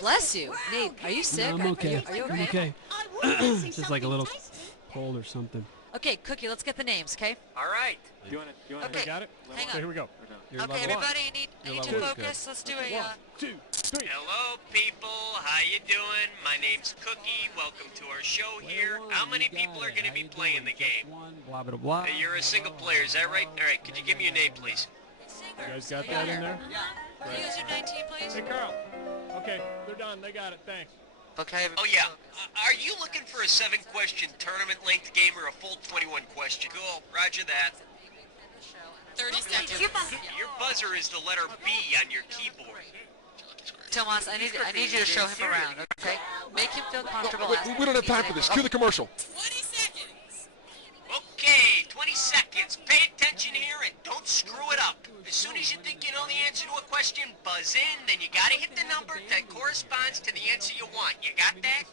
Bless you. Nate, are you sick? No, I'm okay. Are you okay? I'm okay. Just like a little cold or something. Okay, Cookie, let's get the names, okay? All right. Do you want to? Okay. Got it? Hang Okay, on. here we go. Okay, everybody, I need to focus. Let's do a, 1, 2, 3. Hello, people. How you doing? My name's Cookie. Welcome to our show here. How many people are going to be playing the game? Blah, blah, blah. You're a single player, is that right? All right, could you give me your name, please? You guys got that in there? Can you use your 19, please? Hey, Carl. Okay, they're done. They got it. Thanks. Okay. Oh, yeah. Are you looking for a 7-question tournament-length game or a full 21-question? Cool. Roger that. 30 seconds. Your buzzer is the letter B on your keyboard. Tomas, I need you to show him around, okay? Make him feel comfortable. We don't have time for this. Cue the commercial. 20 seconds. Okay, 20 seconds. Pay attention here and don't screw it up. As soon as you think you know the answer to a question, buzz in, then you gotta hit the number that corresponds to the answer you want. You got that?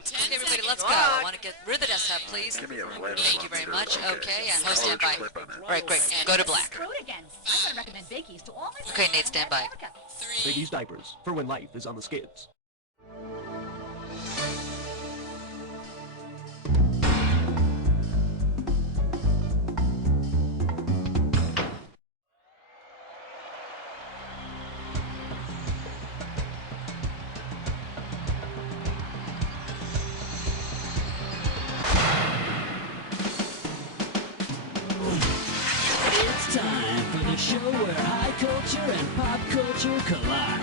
Okay, everybody, let's go. I want to get rid of the desktop, please. Give me a red Thank you very much. Okay, and host stand by. clip on it. All right, great. Go to black. Screw it again. I'm gonna recommend Bakey's to all my Okay, Nate, stand by. Baby's diapers, for when life is on the skids. It's time for the show where high culture and pop culture collide.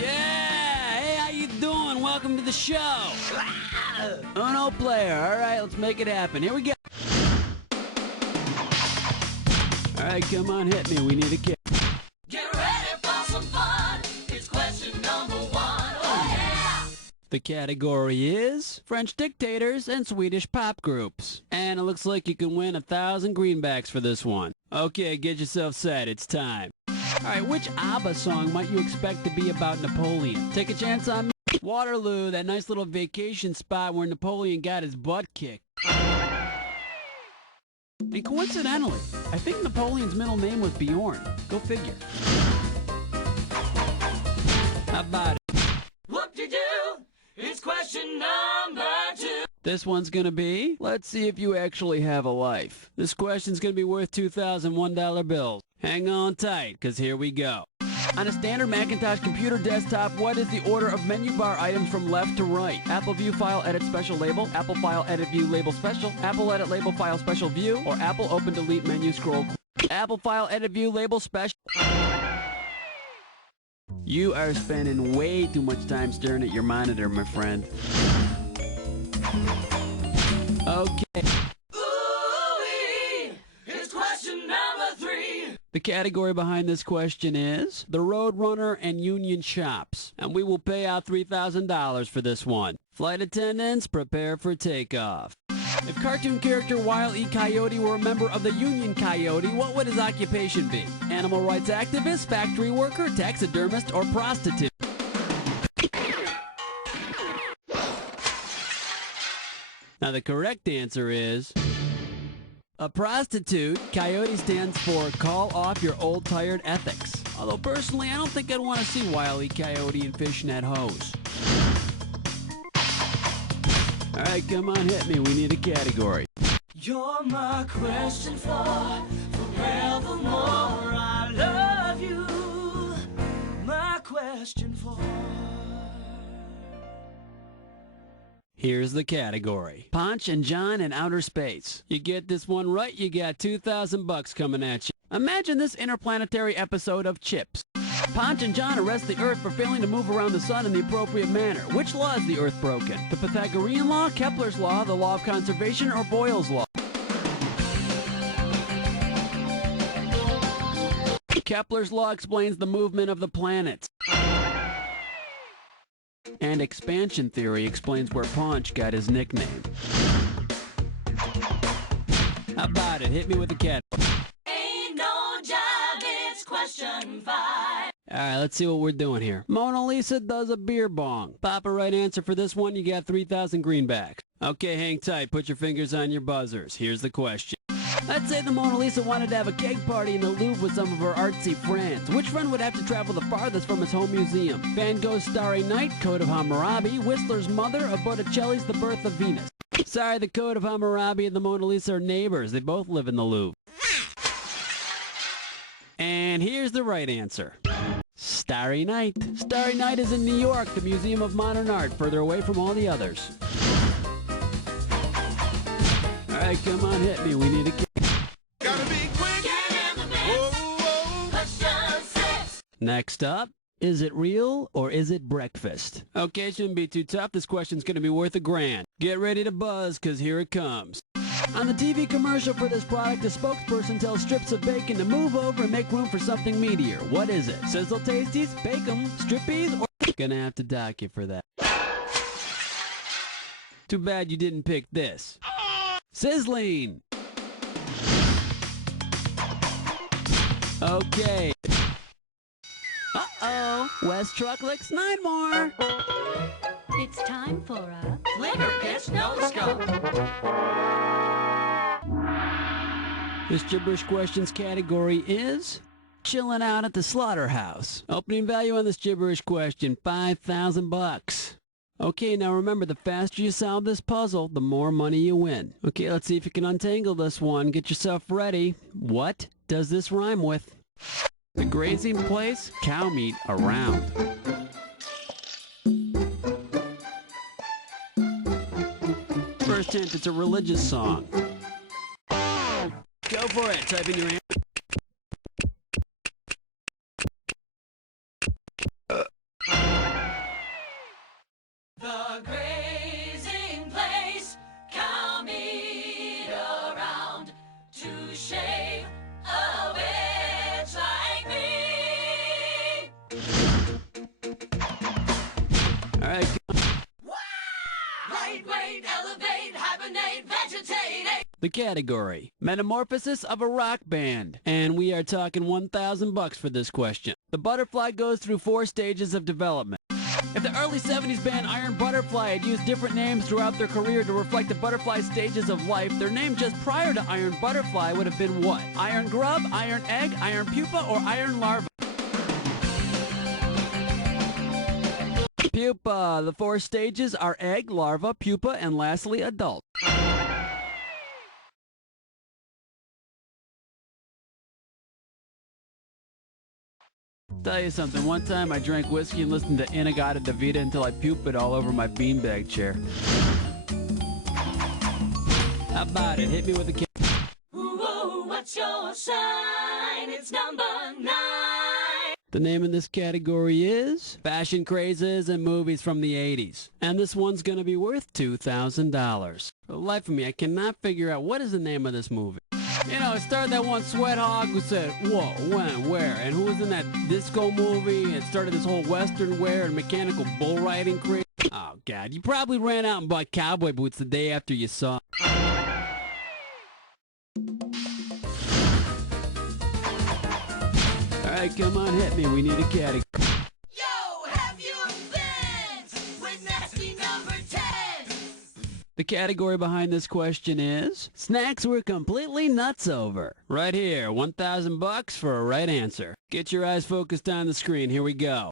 Yeah! Hey, how you doing? Welcome to the show. Uno player. All right, let's make it happen. Here we go. All right, come on, hit me. We need a kick. Get ready for some fun. It's question number 1. Oh yeah! The category is French dictators and Swedish pop groups. And it looks like you can win 1,000 greenbacks for this one. Okay, get yourself set. It's time. Alright, which ABBA song might you expect to be about Napoleon? Take a chance on me. Waterloo, that nice little vacation spot where Napoleon got his butt kicked. And coincidentally, I think Napoleon's middle name was Bjorn. Go figure. How about it? Whoop-de-doo. It's question number 2. This one's gonna be, let's see if you actually have a life. This question's gonna be worth 2,000 $1 bills. Hang on tight, cause here we go. On a standard Macintosh computer desktop, what is the order of menu bar items from left to right? Apple View File Edit Special Label, Apple File Edit View Label Special, Apple Edit Label File Special View, or Apple Open Delete Menu Scroll. Apple File Edit View Label Special. You are spending way too much time staring at your monitor, my friend. Okay. Ooh-wee. It's question number 3. The category behind this question is the Roadrunner and Union Shops, and we will pay out $3,000 for this one. Flight attendants, prepare for takeoff. If cartoon character Wile E. Coyote were a member of the Union Coyote, what would his occupation be? Animal rights activist, factory worker, taxidermist, or prostitute? Now the correct answer is a prostitute. Coyote stands for call off your old tired ethics. Although personally, I don't think I'd want to see Wile E. Coyote and fishnet hose. All right, come on, hit me. We need a category. You're my question for forevermore. I love you. My question for. Here's the category. Ponch and John in outer space. You get this one right, you got 2,000 bucks coming at you. Imagine this interplanetary episode of Chips. Ponch and John arrest the Earth for failing to move around the sun in the appropriate manner. Which law is the Earth broken? The Pythagorean law, Kepler's law, the law of conservation, or Boyle's law? Kepler's law explains the movement of the planets. And expansion theory explains where Ponch got his nickname. How about it? Hit me with a cat. Ain't no job, it's question 5. All right, let's see what we're doing here. Mona Lisa does a beer bong. Pop a right answer for this one, you got 3,000 greenbacks. Okay, hang tight. Put your fingers on your buzzers. Here's the question. Let's say the Mona Lisa wanted to have a keg party in the Louvre with some of her artsy friends. Which friend would have to travel the farthest from his home museum? Van Gogh's Starry Night, Code of Hammurabi, Whistler's Mother, or Botticelli's The Birth of Venus? Sorry, the Code of Hammurabi and the Mona Lisa are neighbors. They both live in the Louvre. And here's the right answer. Starry Night. Starry Night is in New York, the Museum of Modern Art, further away from all the others. All right, come on, hit me. We need a kick. Gotta be quick. Whoa, whoa. Question 6. Next up, is it real or is it breakfast? Okay, shouldn't be too tough. This question's going to be worth $1,000. Get ready to buzz, because here it comes. On the TV commercial for this product, a spokesperson tells strips of bacon to move over and make room for something meatier. What is it? Sizzle Tasties, Bacon, Strippies, or... Gonna have to dock you for that. Too bad you didn't pick this. Sizzling! Okay. Uh-oh. West Truck licks 9 more. It's time for a Flicker pitch, no scope. This gibberish questions category is chilling out at the slaughterhouse. Opening value on this gibberish question, $5,000. Okay, now remember, the faster you solve this puzzle, the more money you win. Okay, let's see if you can untangle this one. Get yourself ready. What does this rhyme with? The grazing place, cow meat around. First hint, it's a religious song. Go for it. Type in your answer. The grazing place, cow meat around to shave a witch like me. All right. Light weight, elevate, hibernate, vegetate. The category, metamorphosis of a rock band. And we are talking $1,000 for this question. The Butterfly goes through 4 stages of development. If the early 70s band Iron Butterfly had used different names throughout their career to reflect the butterfly stages of life, their name just prior to Iron Butterfly would have been what? Iron Grub, Iron Egg, Iron Pupa, or Iron Larva? Pupa. The 4 stages are egg, larva, pupa, and lastly, adult. Tell you something, one time I drank whiskey and listened to Inagata Davida until I puked it all over my beanbag chair. How about it? Hit me with a kick. Ooh, what's your sign? It's number 9. The name in this category is Fashion Crazes and Movies from the 80s. And this one's gonna be worth $2,000. For the life of me, I cannot figure out what is the name of this movie. You know, it started that one sweat hog who said, whoa, when, where, and who was in that disco movie? It started this whole western wear and mechanical bull riding craze. Oh, God, you probably ran out and bought cowboy boots the day after you saw it. All right, come on, hit me. We need a category. Yo, have your fence with nasty number 10. The category behind this question is snacks we're completely nuts over. Right here, $1,000 for a right answer. Get your eyes focused on the screen. Here we go.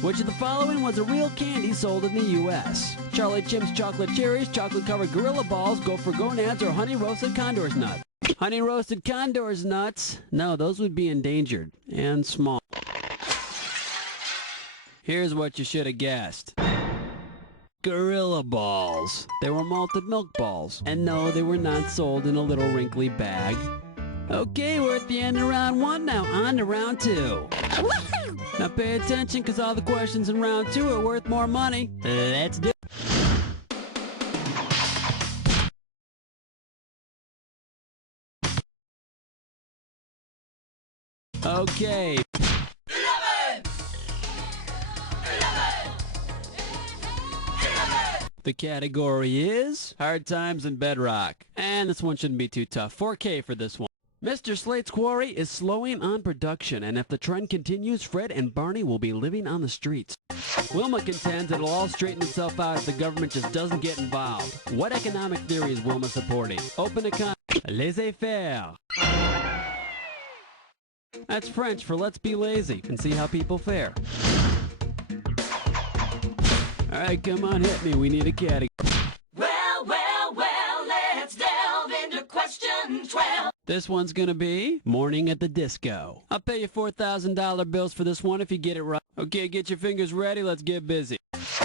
Which of the following was a real candy sold in the U.S.? Charlie Chimps chocolate cherries, chocolate-covered gorilla balls, gopher gonads, or honey roasted condor's nuts? Honey roasted condor's nuts? No, those would be endangered and small. Here's what you should have guessed. Gorilla balls. They were malted milk balls. And no, they were not sold in a little wrinkly bag. Okay, we're at the end of round 1 now. On to round 2. Now pay attention, because all the questions in round 2 are worth more money. Let's do it. Okay. 11. The category is Hard Times and Bedrock. And this one shouldn't be too tough. 4K for this one. Mr. Slate's Quarry is slowing on production, and if the trend continues, Fred and Barney will be living on the streets. Wilma contends it'll all straighten itself out if the government just doesn't get involved. What economic theory is Wilma supporting? Open economy, Laissez-faire. That's French for let's be lazy and see how people fare. All right, come on, hit me. We need a category. Well, well, well, let's delve into question 12. This one's gonna be Morning at the Disco. I'll pay you $4,000 bills for this one if you get it right. Okay, get your fingers ready. Let's get busy.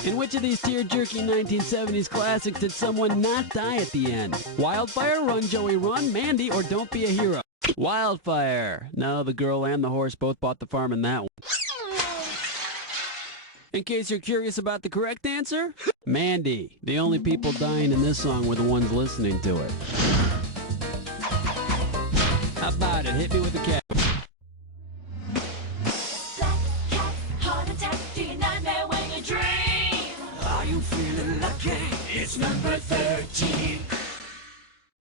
In which of these tear-jerking 1970s classics did someone not die at the end? Wildfire, Run Joey Run, Mandy, or Don't Be a Hero? Wildfire. No, the girl and the horse both bought the farm in that one. In case you're curious about the correct answer, Mandy. The only people dying in this song were the ones listening to it. How about it? Hit me with a cat. Black cat, heart attack, do you nightmare when you dream? Are you feeling lucky? It's number 13.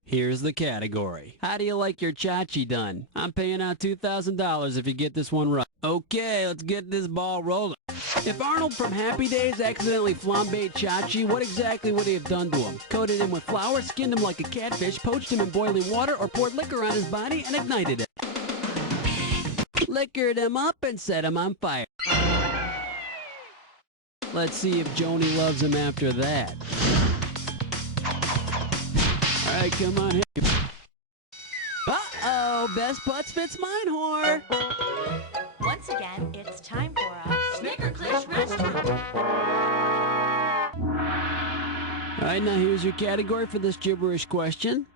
Here's the category. How do you like your chachi done? I'm paying out $2,000 if you get this one right. Okay, let's get this ball rolling. If Arnold from Happy Days accidentally flambéed Chachi, what exactly would he have done to him? Coated him with flour, skinned him like a catfish, poached him in boiling water, or poured liquor on his body and ignited it? Liquored him up and set him on fire. Let's see if Joni loves him after that. All right, come on. Uh-oh, best butts fits mine, whore. Once again, it's time for a Snickerclish restroom. All right, now here's your category for this gibberish question.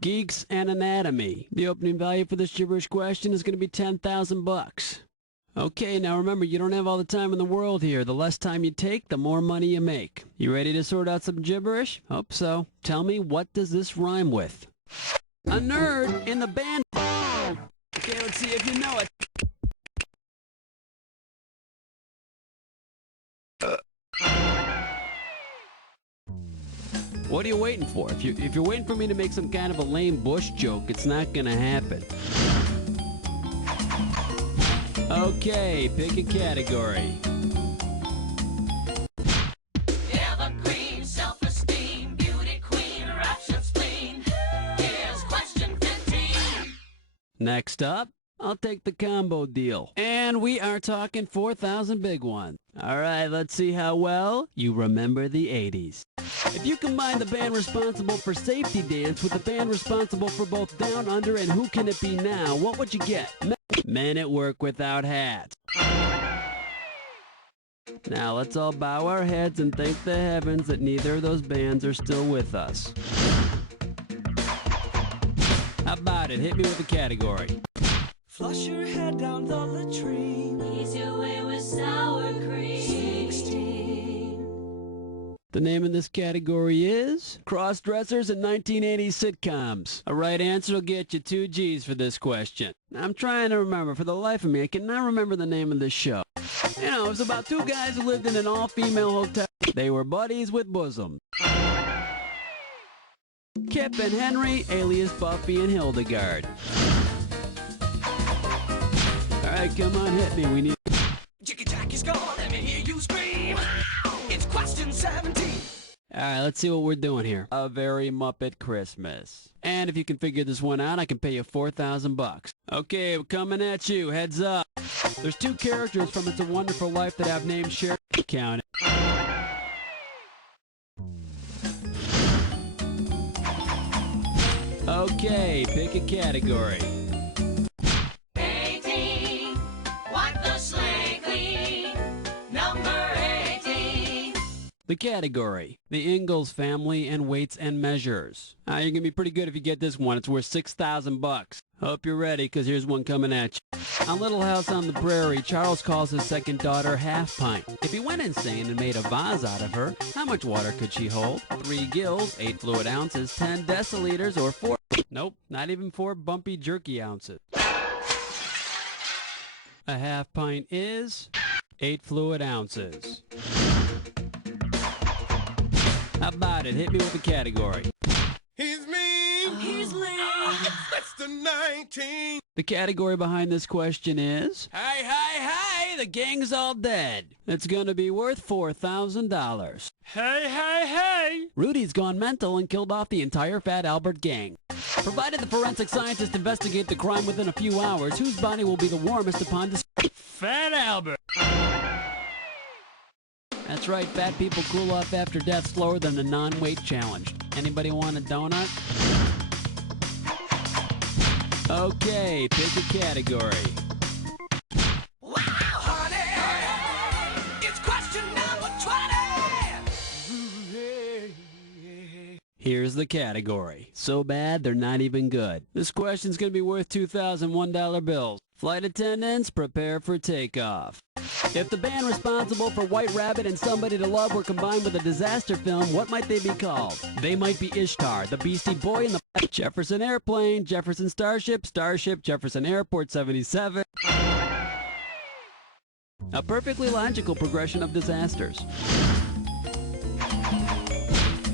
Geeks and anatomy. The opening value for this gibberish question is going to be 10,000 bucks. Okay, now remember, you don't have all the time in the world here. The less time you take, the more money you make. You ready to sort out some gibberish? Hope so. Tell me, what does this rhyme with? A nerd in the band. Okay, let's see if you know it. What are you waiting for? If you're waiting for me to make some kind of a lame Bush joke, it's not gonna happen. Okay, pick a category. Evergreen, self-esteem, beauty queen, rapture spleen. Here's question 15. Next up, I'll take the combo deal. And we are talking 4,000 big ones. All right, let's see how well you remember the 80s. If you combine the band responsible for Safety Dance with the band responsible for both Down Under and Who Can It Be Now, what would you get? Men at Work Without Hats. Now let's all bow our heads and thank the heavens that neither of those bands are still with us. How about it? Hit me with a category. Flush your head down the latrine. Ease your way with sour cream. 16. The name of this category is Cross-Dressers in 1980s Sitcoms. A right answer will get you 2 G's for this question. I'm trying to remember. For the life of me, I cannot remember the name of this show. You know, it was about 2 guys who lived in an all-female hotel. They were buddies with bosoms. Kip and Henry, alias Buffy and Hildegard. All right, come on, hit me. We need... Jicky Jacky's gone, let me hear you scream. It's question 17. All right, let's see what we're doing here. A Very Muppet Christmas. And if you can figure this one out, I can pay you 4,000 bucks. Okay, we're coming at you. Heads up. There's 2 characters from It's a Wonderful Life that have names shared. Count it. Okay, pick a category. 18. Wipe the slate clean. Number 18. The category, the Ingalls family and weights and measures. You're going to be pretty good if you get this one. It's worth 6,000 bucks. Hope you're ready, because here's one coming at you. On Little House on the Prairie, Charles calls his second daughter Half Pint. If he went insane and made a vase out of her, how much water could she hold? 3 gills, 8 fluid ounces, 10 deciliters, or 4... Nope, not even 4 bumpy jerky ounces. A half pint is 8 fluid ounces. How about it? Hit me with a category. He's mean. He's lame. That's the 19. The category behind this question is... Hey, hey, hey! the gang's all dead. It's gonna be worth $4,000. Hey! Rudy's gone mental and killed off the entire Fat Albert gang. Provided the forensic scientists investigate the crime within a few hours, whose body will be the warmest upon discovery? Fat Albert. That's right, fat people cool off after death slower than a non-weight challenge. Anybody want a donut? Okay, pick a category. Wow, honey, it's question number 20. Here's the category. So bad, they're not even good. This question's gonna be worth $2,001 bills. Flight attendants, prepare for takeoff. If the band responsible for White Rabbit and Somebody to Love were combined with a disaster film, what might they be called? They might be Ishtar, the Beastie Boy, and the Jefferson Airplane, Jefferson Starship, Jefferson Airport 77. A perfectly logical progression of disasters.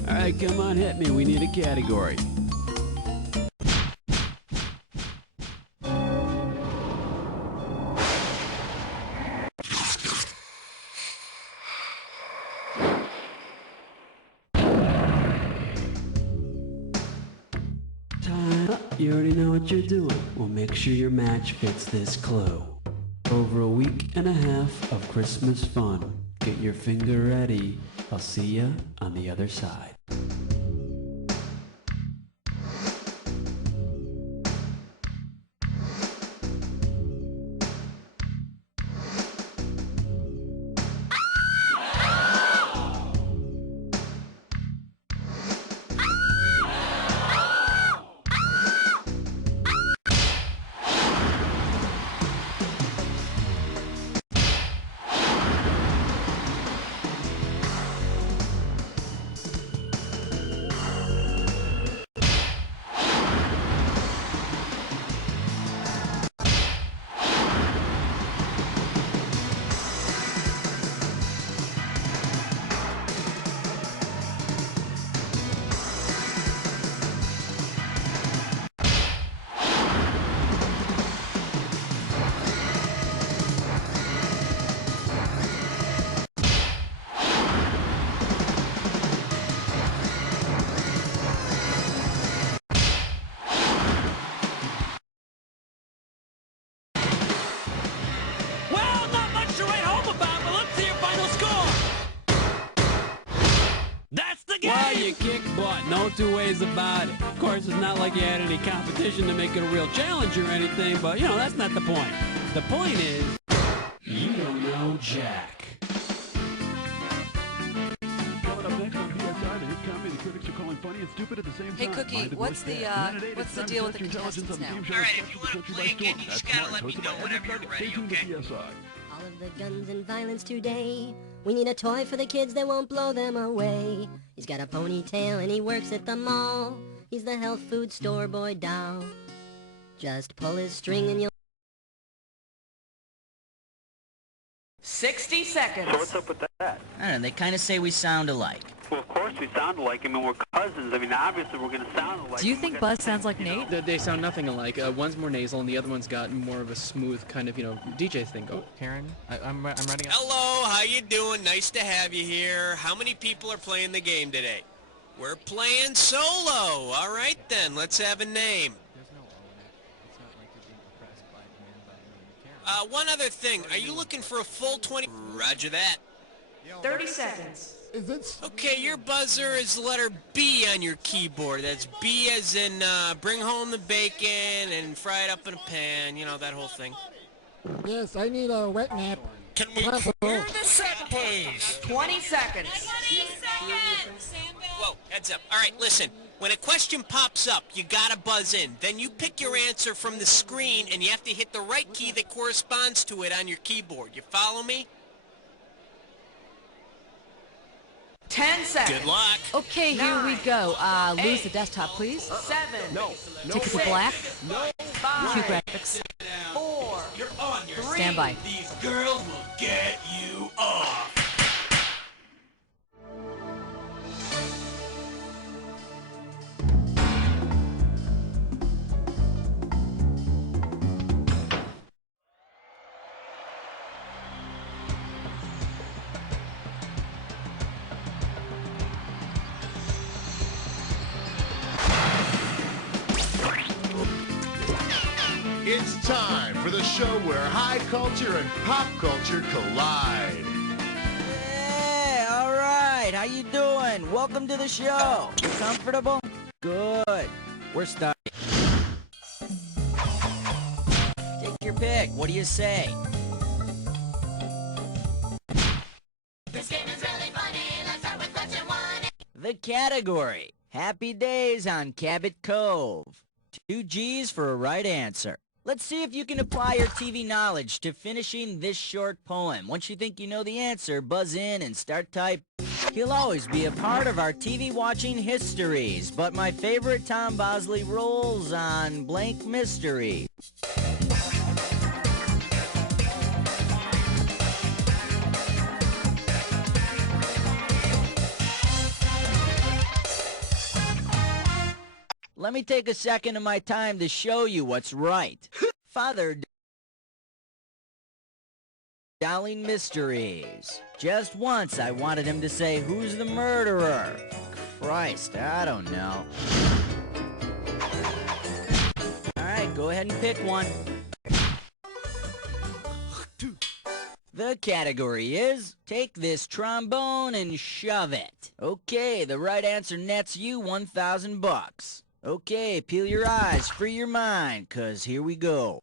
All right, come on, hit me. We need a category. You already know what you're doing. Well, make sure your match fits this clue. Over a week and a half of Christmas fun. Get your finger ready. I'll see ya on the other side. Well, you kick butt. No two ways about it. Of course, it's not like you had any competition to make it a real challenge or anything, but, you know, that's not the point. The point is, you don't know Jack. Coming up next on PSI, the hit comedy the critics are calling funny and stupid at the same Hey, time. Cookie, what's the deal with the contestants now? All right, if you want to play again, you just gotta let me know whenever you're ready, okay? All of the guns and violence today. We need a toy for the kids that won't blow them away. He's got a ponytail and he works at the mall. He's the health food store boy doll. Just pull his string and you'll... 60 seconds. So what's up with that? I don't know, they kind of say we sound alike. Well, of course we sound alike. I mean, we're cousins. I mean, obviously we're going to sound alike. Do you think Buzz sounds like Nate? They sound nothing alike. One's more nasal, and the other one's got more of a smooth kind of, DJ thing going. Karen, I'm writing up. Hello, how you doing? Nice to have you here. How many people are playing the game today? We're playing solo. All right, then. Let's have a name. There's no O in it. It's not like you're being oppressed by a man by the name of Karen. One other thing. Are you looking for a full 20? Roger that. 30 seconds. Okay, your buzzer is the letter B on your keyboard. That's B as in bring home the bacon and fry it up in a pan. You know, that whole thing. Yes, I need a wet nap. Can we clear the set, please? 20 seconds. 20 seconds. Whoa, heads up. All right, listen. When a question pops up, you gotta buzz in. Then you pick your answer from the screen, and you have to hit the right key that corresponds to it on your keyboard. You follow me? 10 seconds. Good luck. Okay, here we go. Lose the desktop, please. 7. No. Tickets to black. No. 5. Cue graphics. 4. You're on your 3. Stand by. These girls will get you off. It's time for the show where high culture and pop culture collide. Hey, all right. How you doing? Welcome to the show. Comfortable? Good. We're starting. Take your pick. What do you say? This game is really funny. Let's start with question 1. The category. Happy Days on Cabot Cove. 2 G's for a right answer. Let's see if you can apply your TV knowledge to finishing this short poem. Once you think you know the answer, buzz in and start type. He'll always be a part of our TV watching histories, but my favorite Tom Bosley rolls on blank mystery. Let me take a second of my time to show you what's right. Father Dowling Mysteries. Just once I wanted him to say, "Who's the murderer?" Christ, I don't know. Alright, go ahead and pick one. The category is, take this trombone and shove it. Okay, the right answer nets you $1,000. Okay, peel your eyes, free your mind, 'cause here we go.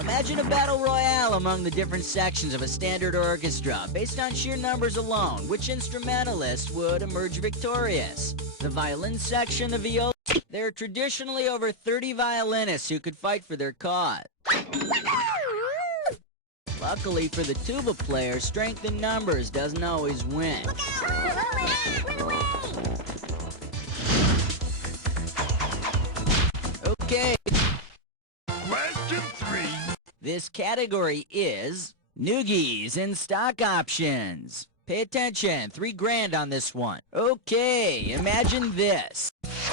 Imagine a battle royale among the different sections of a standard orchestra. Based on sheer numbers alone, which instrumentalist would emerge victorious? The violin section, the viola. There are traditionally over 30 violinists who could fight for their cause. Luckily for the tuba player, strength in numbers doesn't always win. Okay. Question 3. This category is noogies and stock options. Pay attention, $3,000 on this one. Okay, imagine this.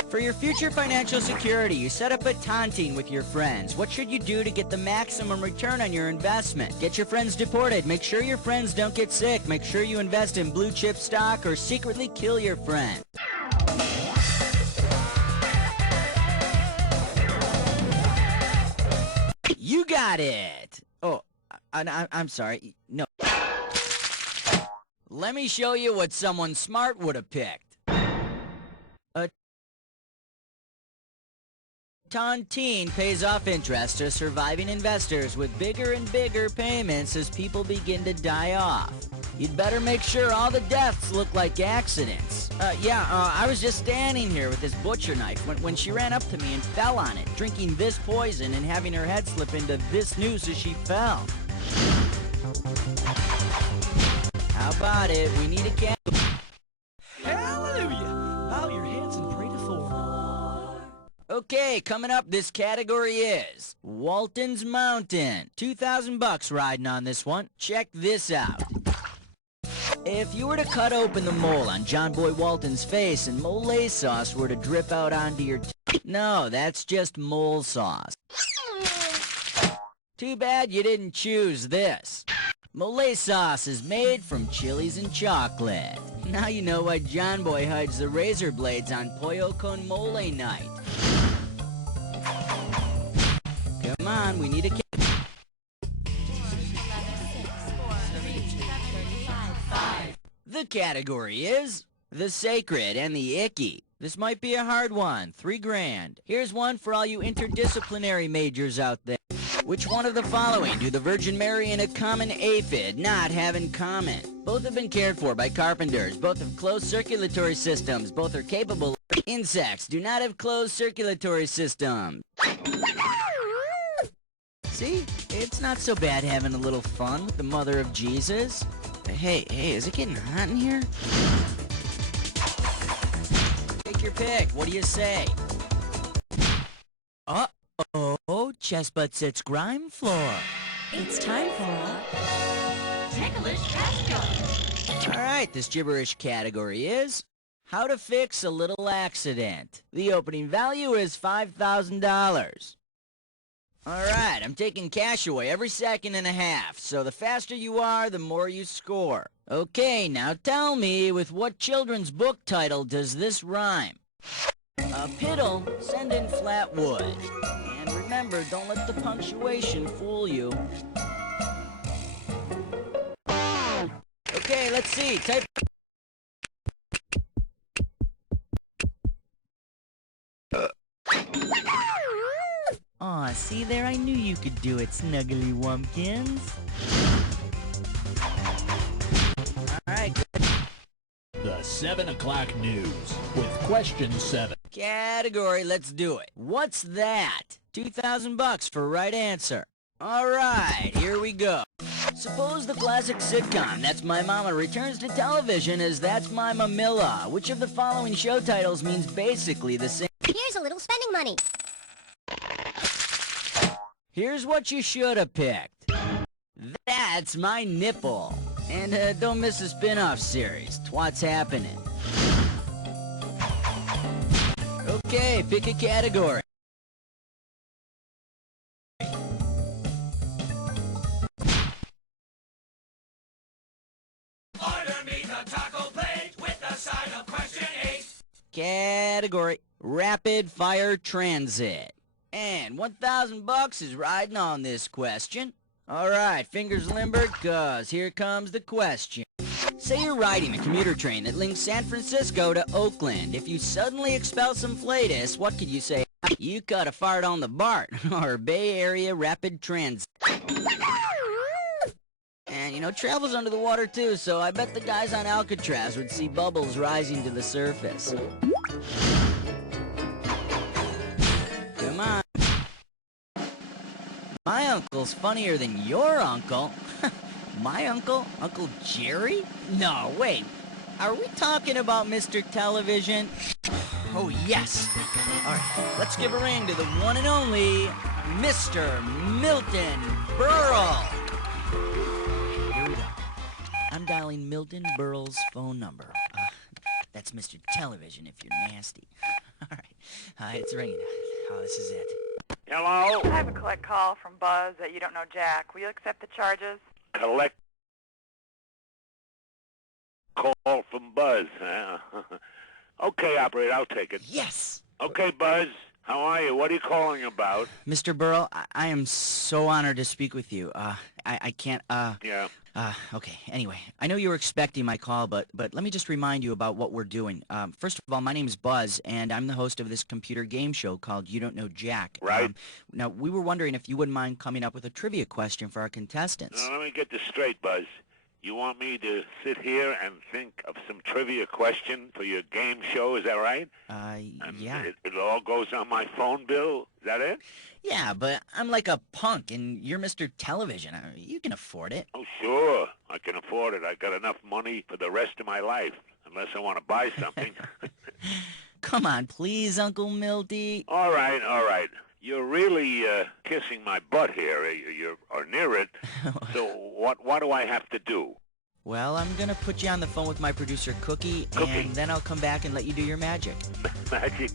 For your future financial security, you set up a taunting with your friends. What should you do to get the maximum return on your investment? Get your friends deported. Make sure your friends don't get sick. Make sure you invest in blue chip stock or secretly kill your friend. You got it! Oh, I'm sorry. No. Let me show you what someone smart would have picked. A tontine pays off interest to surviving investors with bigger and bigger payments as people begin to die off. You'd better make sure all the deaths look like accidents. I was just standing here with this butcher knife when she ran up to me and fell on it, drinking this poison and having her head slip into this noose as she fell. How about it? We need a cat. Hallelujah! Bow your heads and pray to Thor. Okay, coming up, this category is Walton's Mountain. $2,000 riding on this one. Check this out. If you were to cut open the mole on John Boy Walton's face and mole sauce were to drip out onto your no, that's just mole sauce. Too bad you didn't choose this. Mole sauce is made from chilies and chocolate. Now you know why John Boy hides the razor blades on Pollo con Mole night. Come on, we need a The category is the sacred and the icky. This might be a hard one. $3,000. Here's one for all you interdisciplinary majors out there. Which one of the following do the Virgin Mary and a common aphid not have in common? Both have been cared for by carpenters. Both have closed circulatory systems. Both are capable. Insects do not have closed circulatory systems. See? It's not so bad having a little fun with the mother of Jesus. Hey, is it getting hot in here? Take your pick. What do you say? Uh-oh, chest butt sits grime floor. It's time for a Ticklish question. All right, this gibberish category is how to fix a little accident. The opening value is $5,000. All right, I'm taking cash away every second and a half, so the faster you are, the more you score. Okay, now tell me, with what children's book title does this rhyme? Piddle, send in flat wood. And remember, don't let the punctuation fool you. Okay, let's see. Type. Aw, see there? I knew you could do it, Snuggly Wumpkins. Alright, good. The 7 o'clock news with question 7. Category, let's do it. What's that? $2,000 for right answer. Alright, here we go. Suppose the classic sitcom, That's My Mama, returns to television as That's My Mamilla. Which of the following show titles means basically the same? Here's a little spending money. Here's what you should have picked. That's My Nipple. And don't miss the spin-off series, Twat's Happening. Okay, pick a category. Order me the taco plate with a side of question 8. Category, Rapid Fire Transit. And $1,000 is riding on this question. Alright, fingers limbered, cause here comes the question. Say you're riding a commuter train that links San Francisco to Oakland. If you suddenly expel some flatus, what could you say? You coulda fart on the BART, or Bay Area Rapid Transit. And, you know, travel's under the water too, so I bet the guys on Alcatraz would see bubbles rising to the surface. Come on. My uncle's funnier than your uncle. My uncle? Uncle Jerry? No, wait. Are we talking about Mr. Television? Oh, yes. All right, let's give a ring to the one and only Mr. Milton Berle. Here we go. I'm dialing Milton Berle's phone number. That's Mr. Television if you're nasty. All right, it's ringing. Oh, this is it. Hello? I have a collect call from Buzz that you don't know Jack. Will you accept the charges? Collect call from Buzz, huh? Okay, operator, I'll take it. Yes! Okay, Buzz, how are you? What are you calling about? Mr. Berle, I am so honored to speak with you. I can't, Yeah. Okay, anyway, I know you were expecting my call, but let me just remind you about what we're doing. First of all, my name is Buzz, and I'm the host of this computer game show called You Don't Know Jack. Right. Now, we were wondering if you wouldn't mind coming up with a trivia question for our contestants. Now, let me get this straight, Buzz. You want me to sit here and think of some trivia question for your game show, is that right? Yeah. It all goes on my phone bill? Is that it? Yeah, but I'm like a punk, and you're Mr. Television. You can afford it. Oh, sure. I can afford it. I got enough money for the rest of my life, unless I want to buy something. Come on, please, Uncle Milty. All right, all right. You're really kissing my butt here, or near it. So what do I have to do? Well, I'm going to put you on the phone with my producer, Cookie, and then I'll come back and let you do your magic. Magic?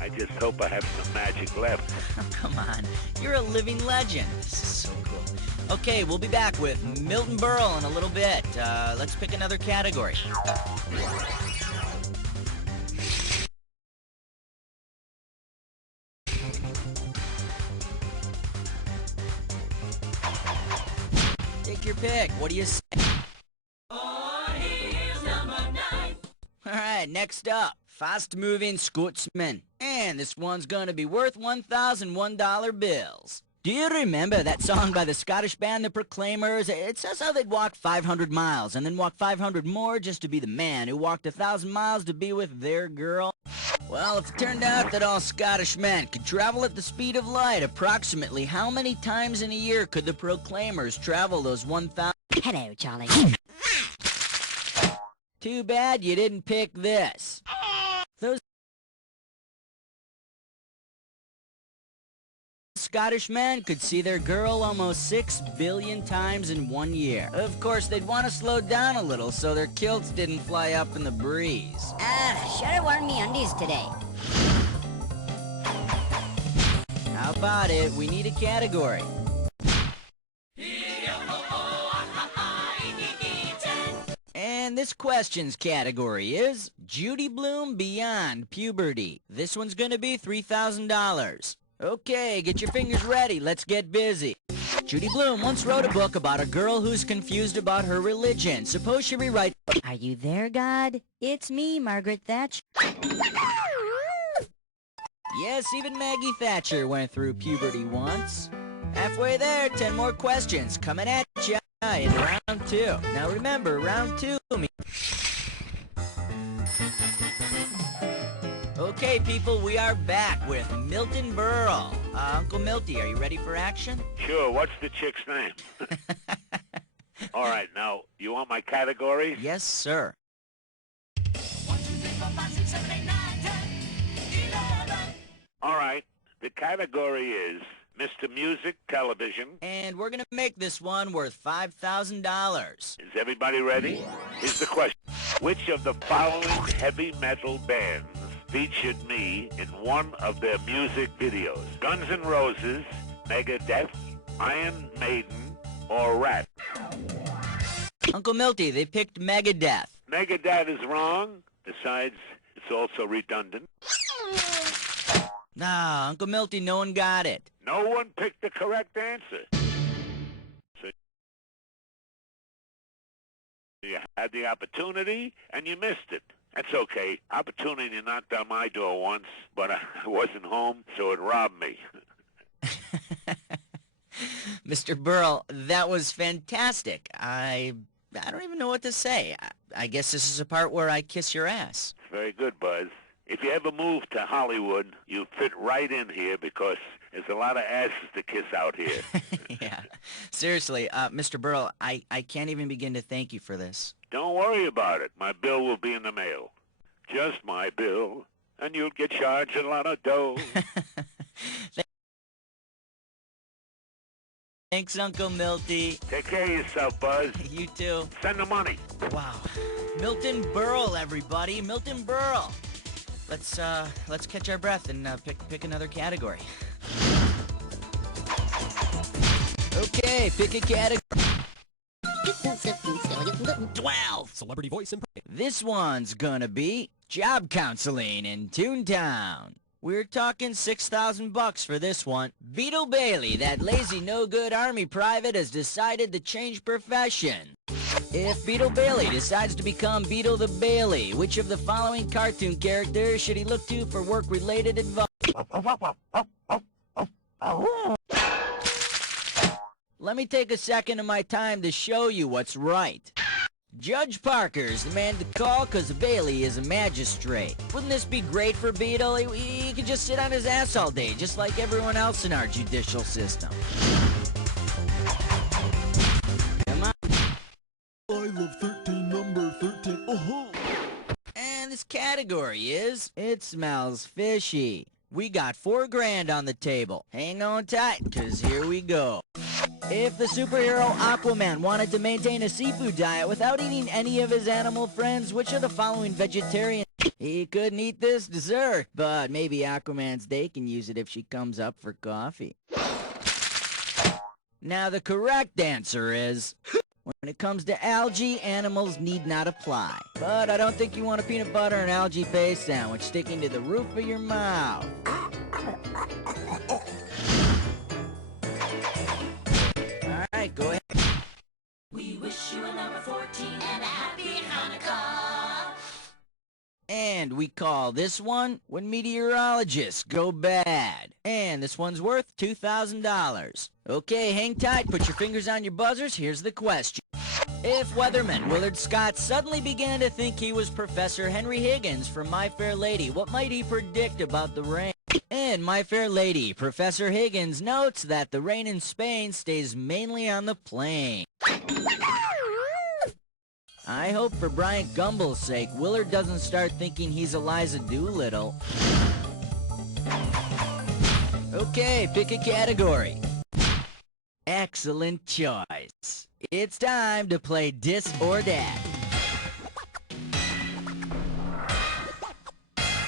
I just hope I have some magic left. Oh, come on. You're a living legend. This is so cool. Okay, we'll be back with Milton Berle in a little bit. Let's pick another category. Take your pick. What do you say? Oh, here's number 9. All right, next up, fast-moving Scotsman. And this one's gonna be worth $1,001 bills. Do you remember that song by the Scottish band The Proclaimers? It says how they'd walk 500 miles and then walk 500 more just to be the man who walked 1,000 miles to be with their girl. Well, if it turned out that all Scottish men could travel at the speed of light, approximately how many times in a year could the Proclaimers travel those 1,000? Hello, Charlie. Too bad you didn't pick this. Those Scottish men could see their girl almost 6 billion times in 1 year. Of course, they'd want to slow down a little so their kilts didn't fly up in the breeze. Should have worn me undies today. How about it? We need a category. And this question's category is Judy Blume Beyond Puberty. This one's gonna be $3,000. Okay, get your fingers ready. Let's get busy. Judy Blume once wrote a book about a girl who's confused about her religion. Suppose she rewrite... Are you there, God? It's me, Margaret Thatcher. Yes, even Maggie Thatcher went through puberty once. Halfway there, 10 more questions coming at ya in round 2. Now remember, round 2 means... Okay, people, we are back with Milton Berle. Uncle Milty, are you ready for action? Sure. What's the chick's name? All right. Now, you want my categories? Yes, sir. 1, 2, 3, 4, 5, 6, 7, 8, 9, 10, 11. All right. The category is Mr. Music Television. And we're going to make this one worth $5,000. Is everybody ready? Here's the question. Which of the following heavy metal bands featured me in one of their music videos? Guns N' Roses, Megadeth, Iron Maiden, or Rat? Uncle Milty, they picked Megadeth. Megadeth is wrong. Besides, it's also redundant. Nah, Uncle Milty, no one got it. No one picked the correct answer. So you had the opportunity, and you missed it. That's okay. Opportunity knocked on my door once, but I wasn't home, so it robbed me. Mr. Berle, that was fantastic. I don't even know what to say. I guess this is a part where I kiss your ass. Very good, Buzz. If you ever move to Hollywood, you fit right in here because there's a lot of asses to kiss out here. Yeah. Seriously, Mr. Berle, I can't even begin to thank you for this. Don't worry about it. My bill will be in the mail. Just my bill, and you'll get charged a lot of dough. Thanks, Uncle Milty. Take care of yourself, Buzz. You too. Send the money. Wow. Milton Berle, everybody. Milton Berle. Let's catch our breath and pick another category. Okay, pick a category. 12. Celebrity voice impression. This one's gonna be job counseling in Toontown. We're talking $6,000 for this one. Beetle Bailey, that lazy no-good army private, has decided to change profession. If Beetle Bailey decides to become Beetle the Bailey, which of the following cartoon characters should he look to for work-related advice? Let me take a second of my time to show you what's right. Judge Parker's the man to call because Bailey is a magistrate. Wouldn't this be great for Beetle? He could just sit on his ass all day, just like everyone else in our judicial system. Come on. I love 13, number 13. And this category is, it smells fishy. We got $4 grand on the table. Hang on tight, because here we go. If the superhero Aquaman wanted to maintain a seafood diet without eating any of his animal friends, which of the following vegetarian... He couldn't eat this dessert, but maybe Aquaman's day can use it if she comes up for coffee. Now the correct answer is... When it comes to algae, animals need not apply. But I don't think you want a peanut butter and algae-based sandwich sticking to the roof of your mouth. Alright, go ahead. We wish you a number 14 and a happy Hanukkah. And we call this one When Meteorologists Go Bad. And this one's worth $2,000. Okay, hang tight, put your fingers on your buzzers, here's the question. If weatherman Willard Scott suddenly began to think he was Professor Henry Higgins from My Fair Lady, what might he predict about the rain? In My Fair Lady, Professor Higgins notes that the rain in Spain stays mainly on the plain. I hope for Bryant Gumbel's sake, Willard doesn't start thinking he's Eliza Doolittle. Okay, pick a category. Excellent choice. It's time to play Dis or Dat.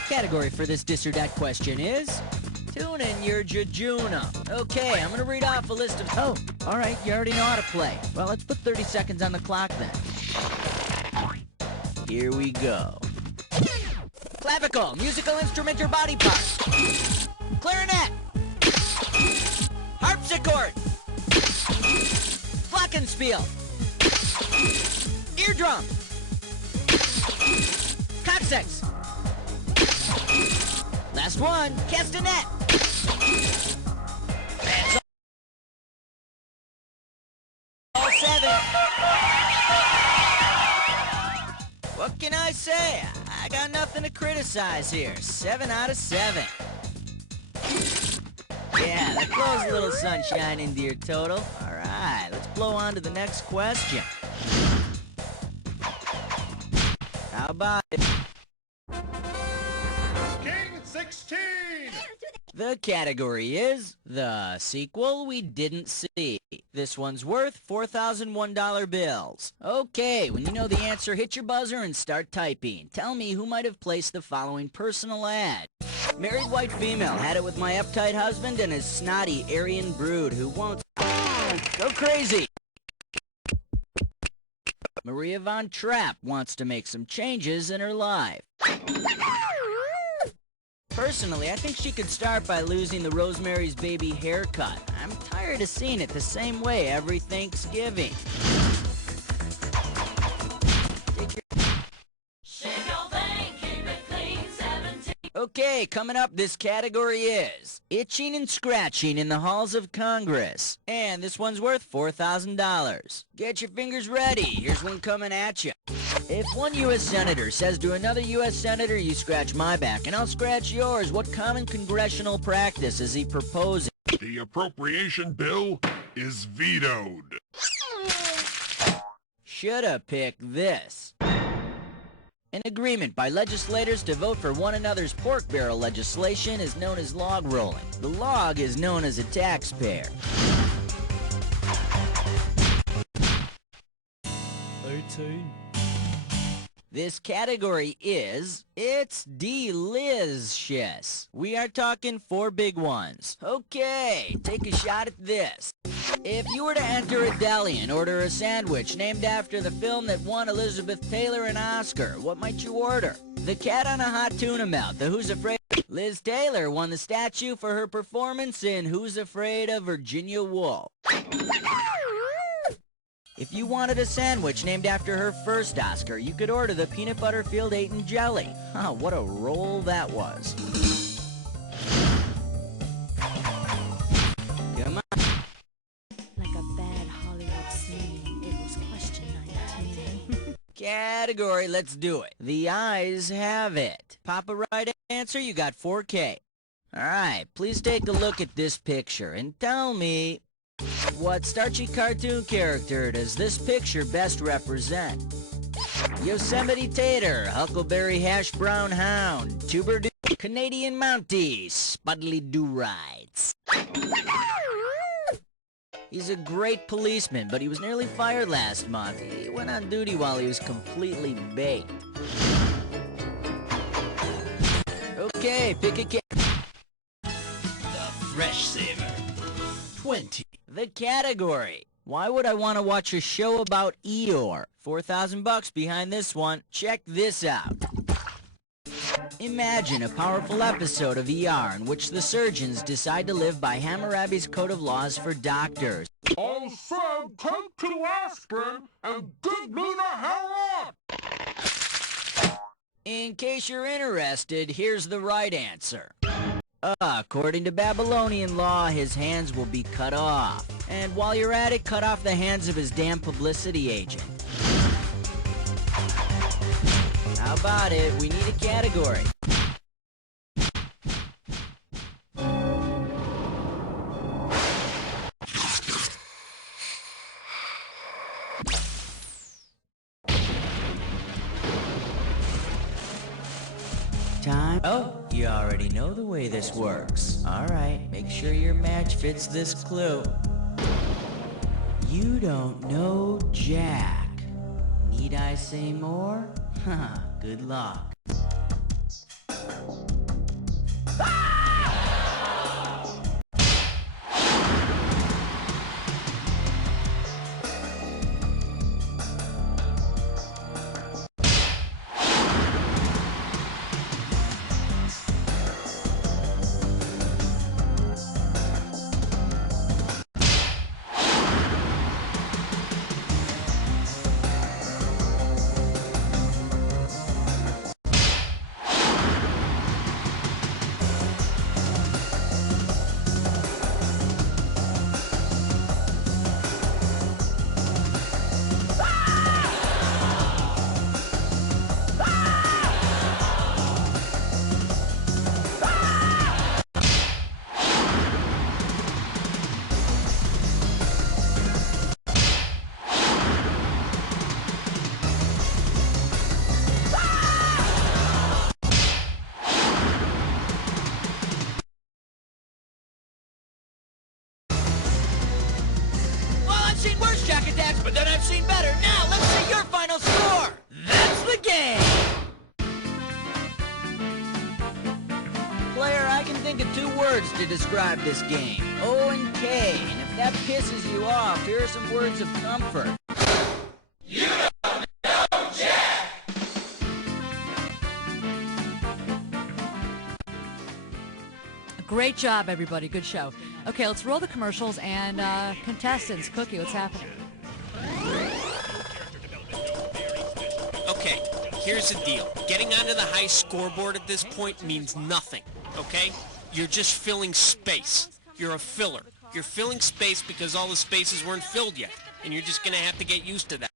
Category for this Dis or Dat question is... Tune in your jejuna. Okay, I'm gonna read off a list of... Oh, alright, you already know how to play. Well, let's put 30 seconds on the clock then. Here we go. Clavicle, musical instrument or body part. Clarinet. Harpsichord. Glockenspiel. Eardrum. Coccyx. Last one, castanet. That's all 7. What can I say? I got nothing to criticize here. 7 out of 7. Yeah, that blows a little sunshine into your total. All right, let's blow on to the next question. How about it? King 16! The category is the sequel we didn't see. This one's worth $4,001 bills. Okay, when you know the answer, hit your buzzer and start typing. Tell me who might have placed the following personal ad. Married white female had it with my uptight husband and his snotty Aryan brood who won't go crazy. Maria Von Trapp wants to make some changes in her life. Personally, I think she could start by losing the Rosemary's Baby haircut. I'm tired of seeing it the same way every Thanksgiving. Okay, coming up, this category is itching and scratching in the halls of Congress. And this one's worth $4,000. Get your fingers ready. Here's one coming at you. If one U.S. Senator says to another U.S. Senator, you scratch my back and I'll scratch yours, what common congressional practice is he proposing? The appropriation bill is vetoed. Shoulda picked this. An agreement by legislators to vote for one another's pork barrel legislation is known as log rolling. The log is known as a taxpayer. 18. This category is, it's delicious. We are talking 4 big ones. Okay, take a shot at this. If you were to enter a deli and order a sandwich named after the film that won Elizabeth Taylor an Oscar, what might you order? The Cat on a Hot Tuna Melt, the Who's Afraid... Liz Taylor won the statue for her performance in Who's Afraid of Virginia Woolf. If you wanted a sandwich named after her first Oscar, you could order the Peanut Butter Filled 8 and Jelly. Huh, what a roll that was. Come on. Like a bad Hollywood scene, it was question 19. Category, let's do it. The eyes have it. Pop a right answer, you got 4K. Alright, please take a look at this picture and tell me, what starchy cartoon character does this picture best represent? Yosemite Tater, Huckleberry Hash Brown Hound, Tuber Canadian Mountie, Spuddly Do-Rides. He's a great policeman, but he was nearly fired last month. He went on duty while he was completely baked. Okay, pick a The Fresh Saver. 20. The category. Why would I want to watch a show about Eeyore? $4,000 behind this one. Check this out. Imagine a powerful episode of ER in which the surgeons decide to live by Hammurabi's code of laws for doctors. I said take 2 aspirin and dig me the hell up! In case you're interested, here's the right answer. According to Babylonian law, his hands will be cut off. And while you're at it, cut off the hands of his damn publicity agent. How about it? We need a category. Time. Oh, you already know the way this works. Alright, make sure your match fits this clue. You don't know Jack. Need I say more? Haha, good luck. But then I've seen better. Now, let's see your final score. That's the game. Player, I can think of 2 words to describe this game. O and K. And if that pisses you off, here are some words of comfort. You don't know Jack! Great job, everybody. Good show. Okay, let's roll the commercials and contestants. Cookie, what's happening? Okay, here's the deal. Getting onto the high scoreboard at this point means nothing, okay? You're just filling space. You're a filler. You're filling space because all the spaces weren't filled yet, and you're just going to have to get used to that.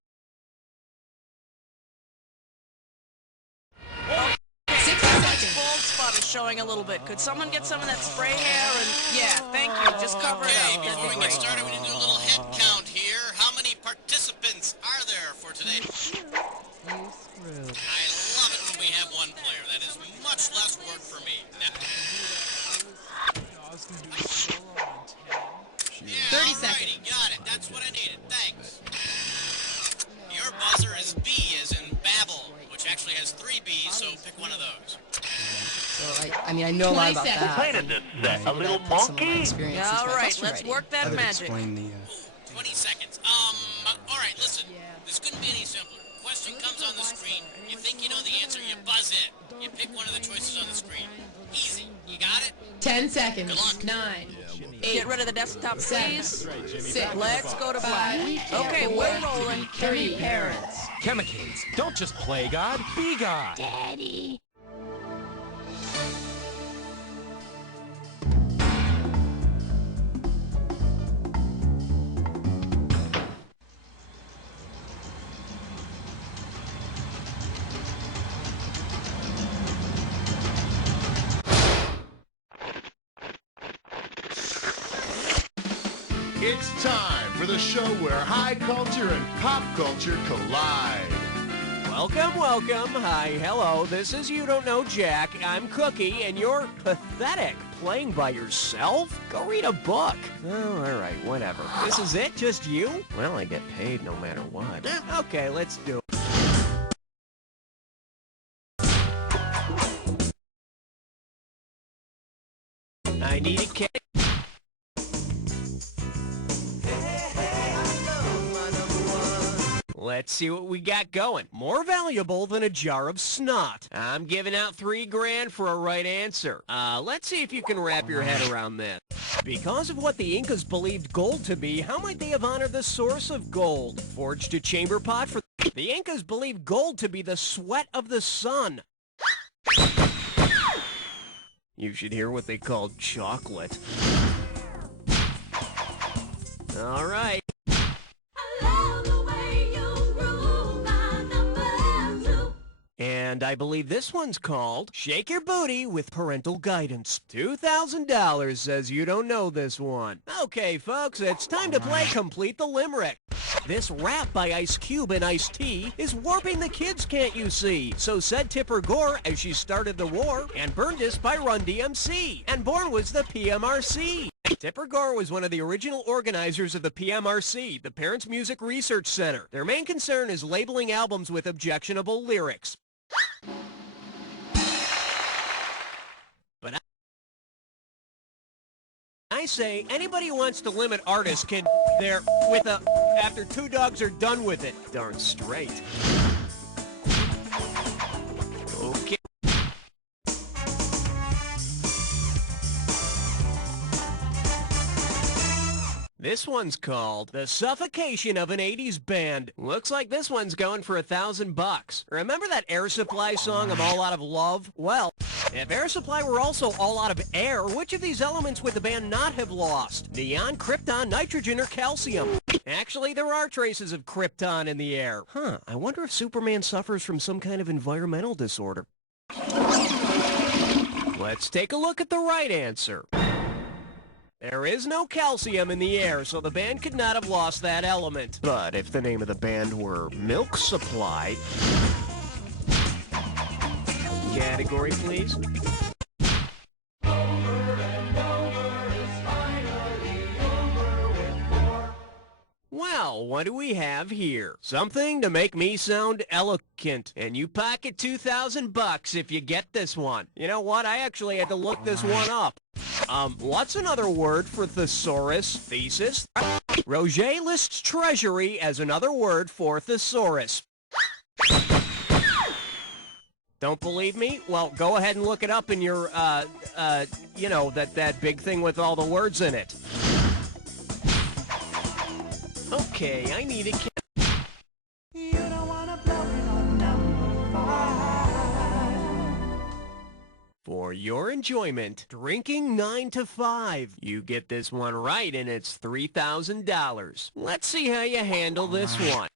60 seconds. Bald spot is showing a little bit. Could someone get some of that spray hair? And yeah, thank you. Just cover it up. Before we get started, we need to do a little head count here. How many participants are there for today? You screwed. I love it when we have one player. That is much less work for me. Yeah, 30 seconds. Got it. That's what I needed. Thanks. Your buzzer is B as in Babel, which actually has 3 B's, so pick one of those. So, I mean, I know a lot about that. Playing in this set, a little monkey. Yeah, all right, let's work that magic. 20 seconds. All right, listen. This couldn't be any simpler. Question comes on the screen. You think you know the answer, you buzz in. You pick one of the choices on the screen. Easy. You got it? 10 seconds. Good luck. 9. 8. Get rid of the desktop, 7. please. 6. Let's go to black. Okay, we're rolling. 3. Parents. Chemicades. Don't just play God, be God. Daddy. It's time for the show where high culture and pop culture collide. Welcome, welcome. Hi, hello. This is You Don't Know Jack. I'm Cookie, and you're pathetic. Playing by yourself? Go read a book. Oh, all right, whatever. This is it? Just you? Well, I get paid no matter what. Okay, let's do it. I need a cake. Let's see what we got going. More valuable than a jar of snot. I'm giving out $3 grand for a right answer. Let's see if you can wrap your head around this. Because of what the Incas believed gold to be, how might they have honored the source of gold? Forged a chamber pot for... The Incas believed gold to be the sweat of the sun. You should hear what they called chocolate. All right. And I believe this one's called Shake Your Booty with Parental Guidance. $2,000 says you don't know this one. Okay, folks, it's time to play Complete the Limerick. This rap by Ice Cube and Ice-T is warping the kids, can't you see? So said Tipper Gore as she started the war, and burned this by Run DMC. And born was the PMRC. Tipper Gore was one of the original organizers of the PMRC, the Parents Music Research Center. Their main concern is labeling albums with objectionable lyrics. But I say anybody who wants to limit artists can there with a after 2 dogs are done with it. Darn straight. Okay. This one's called The Suffocation of an 80s Band. Looks like this one's going for $1,000. Remember that Air Supply song, I'm All Out of Love? Well, if Air Supply were also all out of air, which of these elements would the band not have lost? Neon, krypton, nitrogen, or calcium? Actually, there are traces of krypton in the air. Huh, I wonder if Superman suffers from some kind of environmental disorder. Let's take a look at the right answer. There is no calcium in the air, so the band could not have lost that element. But if the name of the band were Milk Supply... Category, please. Well, what do we have here? Something to make me sound eloquent. And you pocket $2,000 if you get this one. You know what? I actually had to look this one up. What's another word for thesaurus? Thesis? Roger lists treasury as another word for thesaurus. Don't believe me? Well, go ahead and look it up in your, you know, that big thing with all the words in it. Okay, I need a You don't wanna blow it on number 5. For your enjoyment, drinking 9 to 5. You get this one right and it's $3,000. Let's see how you handle this one.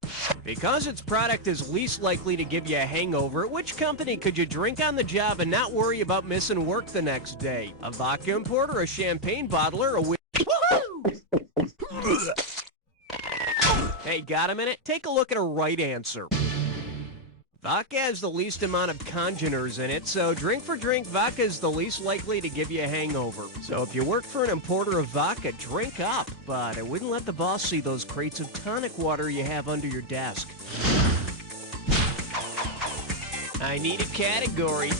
Because its product is least likely to give you a hangover, which company could you drink on the job and not worry about missing work the next day? A vodka importer, a champagne bottler, a Hey, got a minute? Take a look at a right answer. Vodka has the least amount of congeners in it, so drink for drink, vodka is the least likely to give you a hangover. So if you work for an importer of vodka, drink up. But I wouldn't let the boss see those crates of tonic water you have under your desk. I need a category.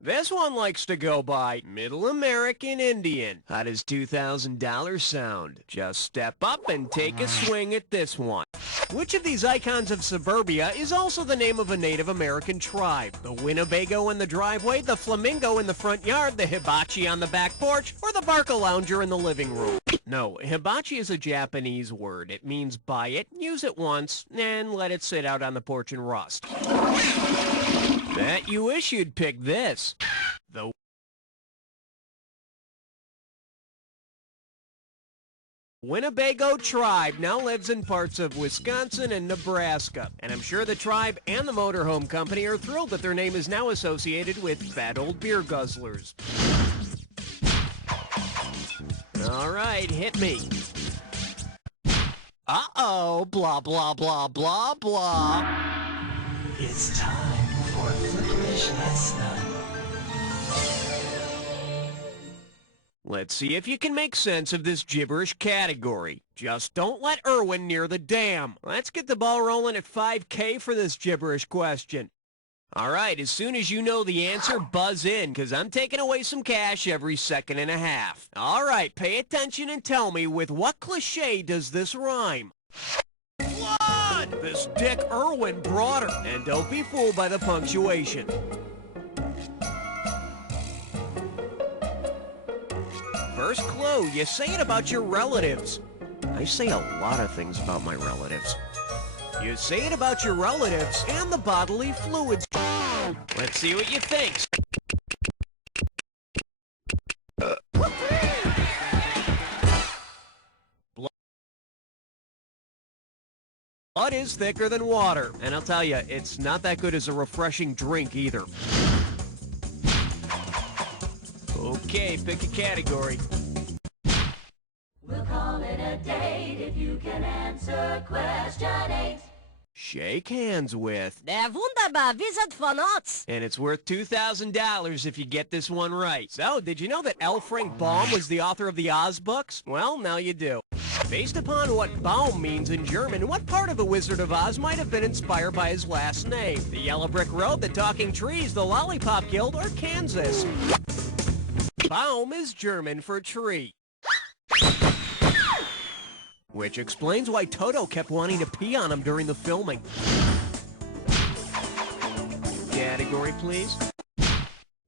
This one likes to go by Middle American Indian. How does $2,000 sound? Just step up and take a swing at this one. Which of these icons of suburbia is also the name of a Native American tribe? The Winnebago in the driveway, the flamingo in the front yard, the hibachi on the back porch, or the Barca lounger in the living room? No, hibachi is a Japanese word. It means buy it, use it once, and let it sit out on the porch and rust. Bet you wish you'd pick this. The Winnebago tribe now lives in parts of Wisconsin and Nebraska. And I'm sure the tribe and the motorhome company are thrilled that their name is now associated with fat old beer guzzlers. All right, hit me. Uh-oh, blah, blah, blah, blah, blah. It's time for Flickerish Lesson. Let's see if you can make sense of this gibberish category. Just don't let Irwin near the dam. Let's get the ball rolling at 5K for this gibberish question. All right, as soon as you know the answer, buzz in, because I'm taking away some cash every second and a half. All right, pay attention and tell me, with what cliche does this rhyme? Blood! This Dick Irwin brought her. And don't be fooled by the punctuation. First clue, you say it about your relatives. I say a lot of things about my relatives. You say it about your relatives and the bodily fluids. Let's see what you think. Blood is thicker than water. And I'll tell you, it's not that good as a refreshing drink either. Okay, pick a category. We'll call it a date if you can answer question 8. Shake hands with. Der wunderbar Wizard von Oz. And it's worth $2,000 if you get this one right. So, did you know that L. Frank Baum was the author of the Oz books? Well, now you do. Based upon what Baum means in German, what part of the Wizard of Oz might have been inspired by his last name? The Yellow Brick Road, the Talking Trees, the Lollipop Guild, or Kansas? Baum is German for tree. Which explains why Toto kept wanting to pee on him during the filming. Category, please.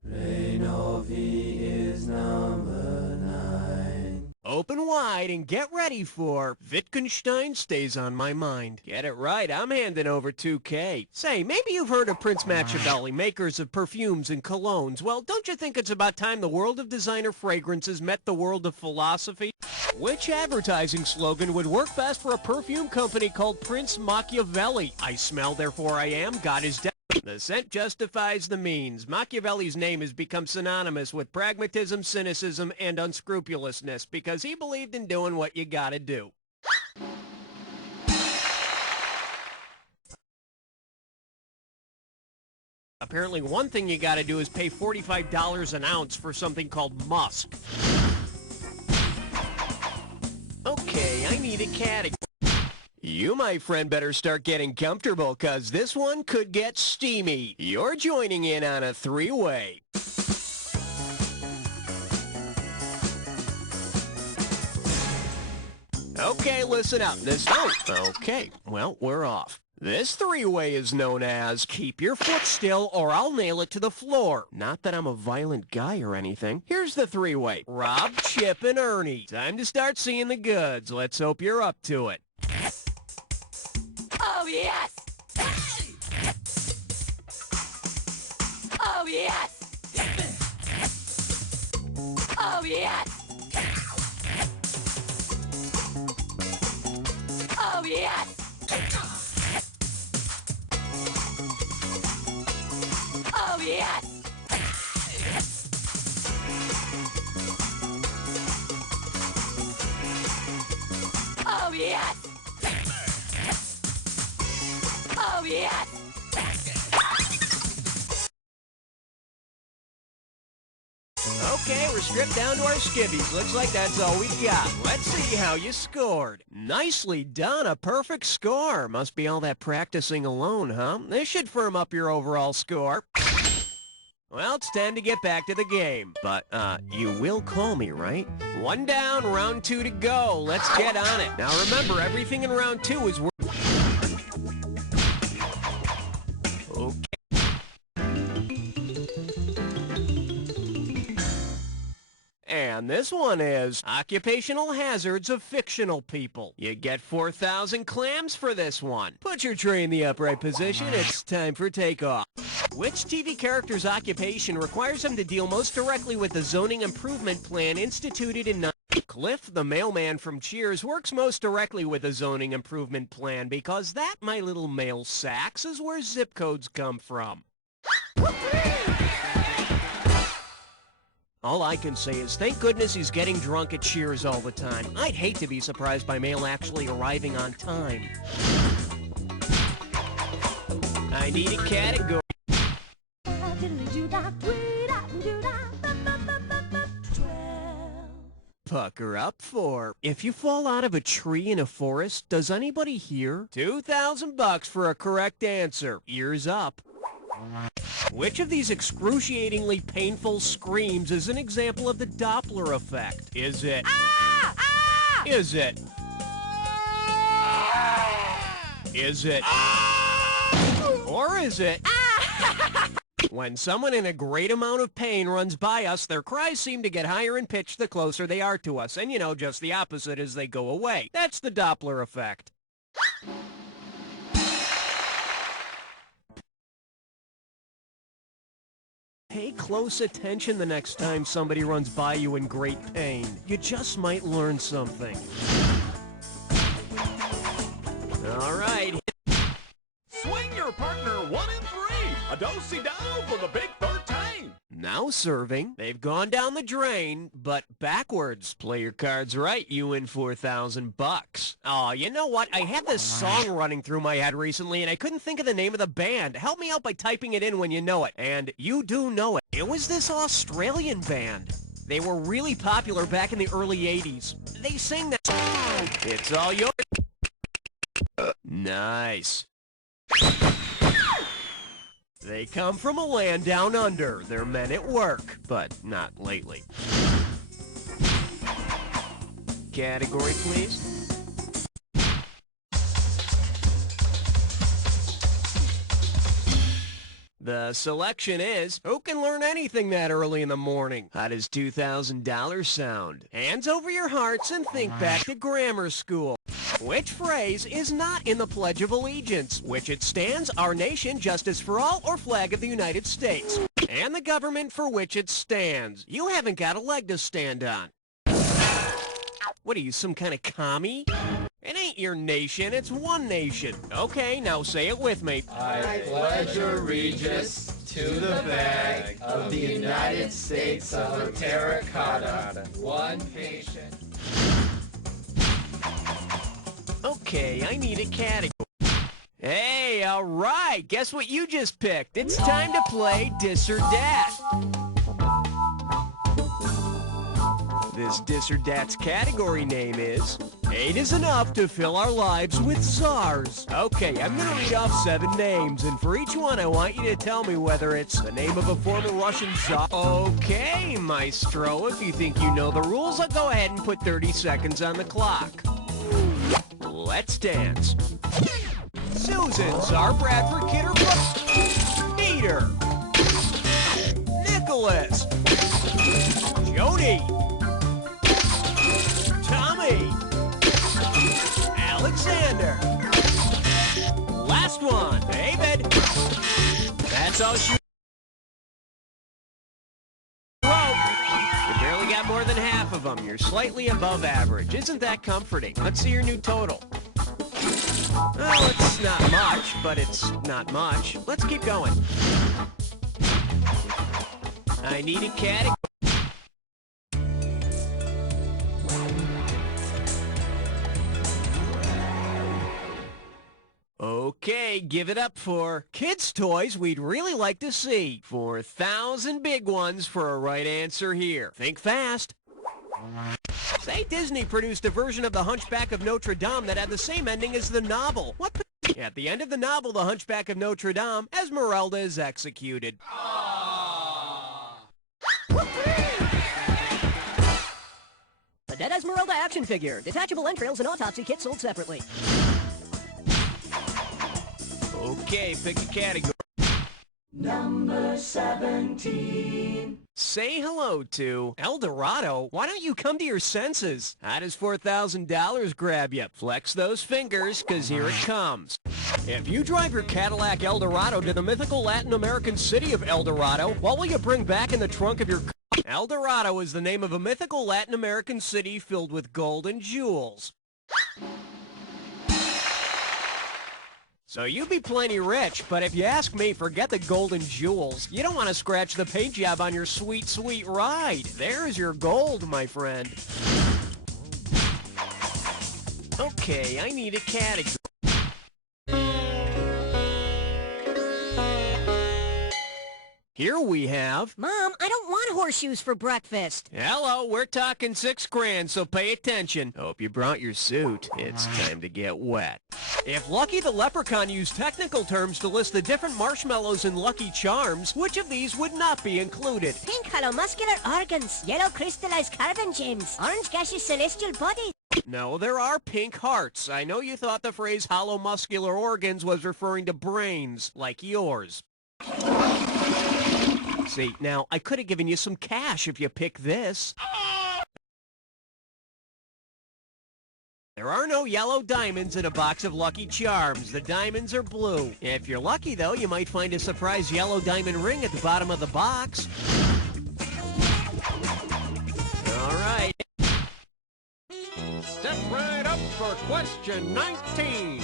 Reinovi is number 9. Open wide and get ready for Wittgenstein Stays on My Mind. Get it right, I'm handing over 2K. Say, maybe you've heard of Prince Machiavelli, makers of perfumes and colognes. Well, don't you think it's about time the world of designer fragrances met the world of philosophy? Which advertising slogan would work best for a perfume company called Prince Machiavelli? I smell, therefore I am. God is dead. The scent justifies the means. Machiavelli's name has become synonymous with pragmatism, cynicism, and unscrupulousness because he believed in doing what you gotta do. Apparently one thing you gotta do is pay $45 an ounce for something called musk. Okay, I need a category. You, my friend, better start getting comfortable, cause this one could get steamy. You're joining in on a three-way. Okay, listen up. Okay, well, we're off. This three-way is known as keep your foot still or I'll nail it to the floor. Not that I'm a violent guy or anything. Here's the three-way. Rob, Chip, and Ernie. Time to start seeing the goods. Let's hope you're up to it. Oh, yes! Oh, yes! Oh, yes! Oh, yes! Oh, yes! Oh, yes! Oh, yes! Okay, we're stripped down to our skivvies. Looks like that's all we got. Let's see how you scored. Nicely done. A perfect score. Must be all that practicing alone, huh? This should firm up your overall score. Well, it's time to get back to the game. But, you will call me, right? One down, round two to go. Let's get on it. Now remember, everything in round two is worth... Okay. And this one is occupational hazards of fictional people. You get 4,000 clams for this one. Put your tray in the upright position. It's time for takeoff. Which TV character's occupation requires them to deal most directly with the zoning improvement plan instituted in... Cliff, the mailman from Cheers, works most directly with the zoning improvement plan because that, my little mail sacks, is where zip codes come from. All I can say is thank goodness he's getting drunk at Cheers all the time. I'd hate to be surprised by mail actually arriving on time. I need a category. Pucker up for if you fall out of a tree in a forest, does anybody hear? $2,000 for a correct answer. Ears up. Which of these excruciatingly painful screams is an example of the Doppler effect? Is it... Ah! Ah! Is it... Is it... Ah! Or is it... Ah! When someone in a great amount of pain runs by us, their cries seem to get higher in pitch the closer they are to us, and you know, just the opposite as they go away. That's the Doppler effect. Pay close attention the next time somebody runs by you in great pain. You just might learn something. All right. Swing your partner 1 and 3. A do-si-do for the big 13. Now serving. They've gone down the drain, but backwards. Play your cards right, you win $4,000. Oh, you know what? I had this song running through my head recently, and I couldn't think of the name of the band. Help me out by typing it in when you know it. And you do know it. It was this Australian band. They were really popular back in the early 80s. They sing that song. It's all yours. Nice. They come from a land down under. They're men at work, but not lately. Category, please. The selection is, who can learn anything that early in the morning? How does $2,000 sound? Hands over your hearts and think back to grammar school. Which phrase is not in the Pledge of Allegiance? Which it stands, our nation, justice for all, or flag of the United States? And the government for which it stands. You haven't got a leg to stand on. What are you, some kind of commie? It ain't your nation, it's one nation. Okay, now say it with me. I pledge allegiance to the flag of the United States of Terracotta, one patient. Okay, I need a category. Hey, all right. Guess what you just picked? It's time to play Dis or Dat. This Dis or Dat's category name is 8 is enough to fill our lives with czars. Okay, I'm gonna read off 7 names, and for each one I want you to tell me whether it's the name of a former Russian czar. Okay, maestro, if you think you know the rules, I'll go ahead and put 30 seconds on the clock. Let's dance. Susan, Czar Bradford, Kidder, Peter, Nicholas, Jody, Tommy, Alexander. Last one, David. That's all she wrote. You barely got more than half of them. You're slightly above average. Isn't that comforting? Let's see your new total. Well, it's not much, but it's not much. Let's keep going. I need a category. Okay, give it up for kids' toys we'd really like to see. 4,000 big ones for a right answer here. Think fast. Say Disney produced a version of The Hunchback of Notre Dame that had the same ending as the novel. What? At the end of the novel, The Hunchback of Notre Dame, Esmeralda is executed. The Dead Esmeralda action figure. Detachable entrails and autopsy kit sold separately. Okay, pick a category. Number 17. Say hello to El Dorado. Why don't you come to your senses? How does $4,000 grab you? Flex those fingers, because here it comes. If you drive your Cadillac El Dorado to the mythical Latin American city of El Dorado, what will you bring back in the trunk of your car? El Dorado is the name of a mythical Latin American city filled with gold and jewels. So you'd be plenty rich, but if you ask me, forget the gold and jewels. You don't want to scratch the paint job on your sweet, sweet ride. There's your gold, my friend. Okay, I need a category. Here we have... Mom, I don't want horseshoes for breakfast. Hello, we're talking $6,000, so pay attention. Hope you brought your suit. It's time to get wet. If Lucky the Leprechaun used technical terms to list the different marshmallows in Lucky Charms, which of these would not be included? Pink hollow muscular organs, yellow crystallized carbon gems, orange gaseous celestial bodies. No, there are pink hearts. I know you thought the phrase hollow muscular organs was referring to brains, like yours. See, now, I could have given you some cash if you picked this. There are no yellow diamonds in a box of Lucky Charms. The diamonds are blue. If you're lucky, though, you might find a surprise yellow diamond ring at the bottom of the box. All right. Step right up for question 19.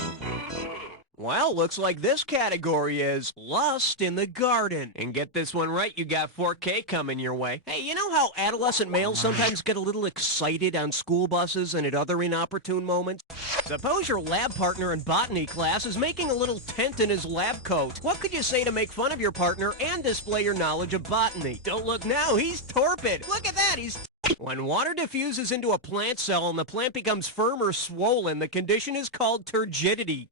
Well, looks like this category is lust in the garden. And get this one right, you got 4K coming your way. Hey, you know how adolescent males sometimes get a little excited on school buses and at other inopportune moments? Suppose your lab partner in botany class is making a little tent in his lab coat. What could you say to make fun of your partner and display your knowledge of botany? Don't look now, he's torpid. Look at that, he's... When water diffuses into a plant cell and the plant becomes firm or swollen, the condition is called turgidity.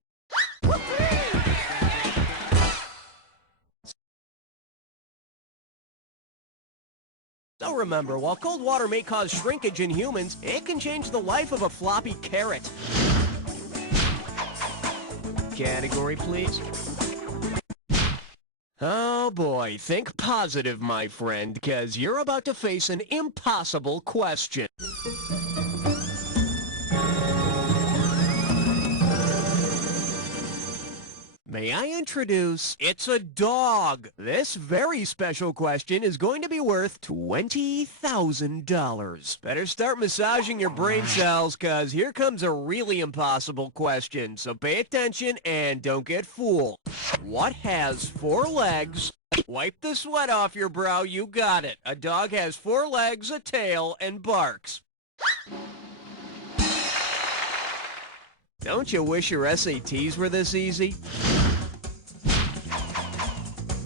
So remember, while cold water may cause shrinkage in humans, it can change the life of a floppy carrot. Category, please. Oh boy, think positive, my friend, because you're about to face an impossible question. May I introduce, it's a dog. This very special question is going to be worth $20,000. Better start massaging your brain cells, cause here comes a really impossible question. So pay attention and don't get fooled. What has 4 legs? Wipe the sweat off your brow, you got it. A dog has 4 legs, a tail, and barks. Don't you wish your SATs were this easy?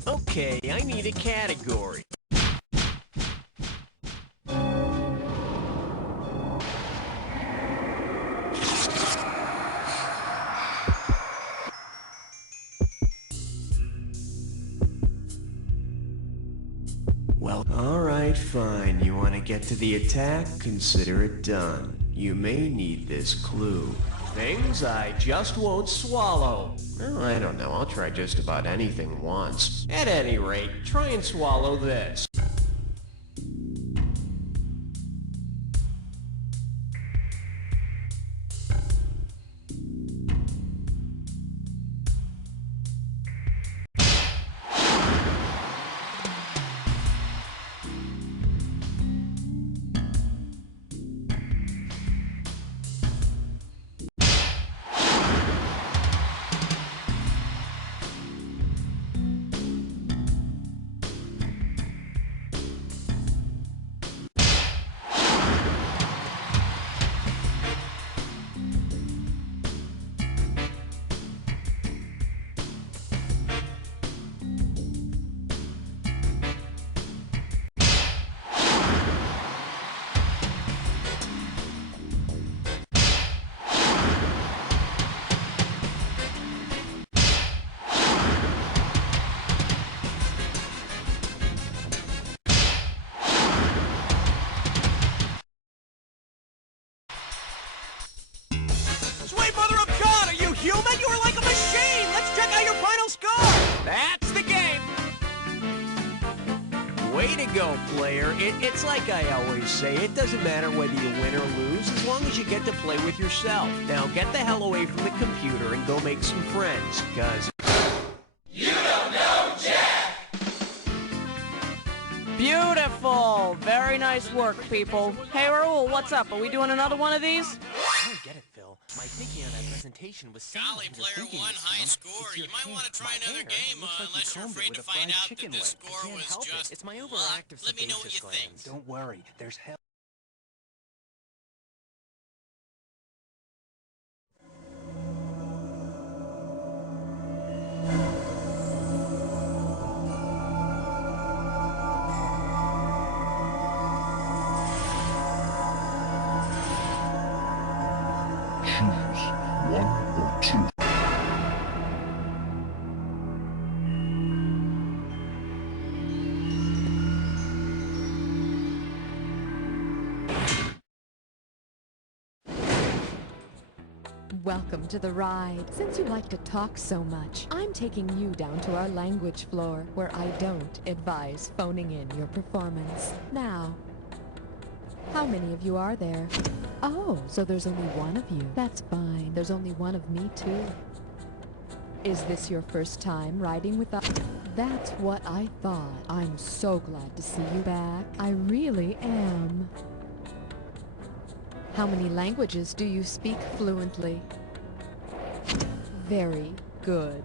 Okay, I need a category. Well, alright, fine. You want to get to the attack? Consider it done. You may need this clue. Things I just won't swallow. Well, I don't know. I'll try just about anything once. At any rate, try and swallow this. Sweet mother of God, are you human? You're like a machine! Let's check out your final score! That's the game! Way to go, player. It's like I always say, it doesn't matter whether you win or lose, as long as you get to play with yourself. Now get the hell away from the computer and go make some friends, cause... You don't know Jack! Beautiful. Very nice work, people. Hey, Raul, what's up? Are we doing another one of these? I don't get it, Phil. My thinking on that presentation was Golly, player one, high score. You might want to try another game, unless you're afraid to find out that the score was just It's my luck. overactive Let me know what you think. Don't worry, there's help. One or two. Welcome to the ride. Since you like to talk so much, I'm taking you down to our language floor, where I don't advise phoning in your performance. Now, how many of you are there? Oh, so there's only one of you. That's fine. There's only one of me, too. Is this your first time riding with us? That's what I thought. I'm so glad to see you back. I really am. How many languages do you speak fluently? Very good.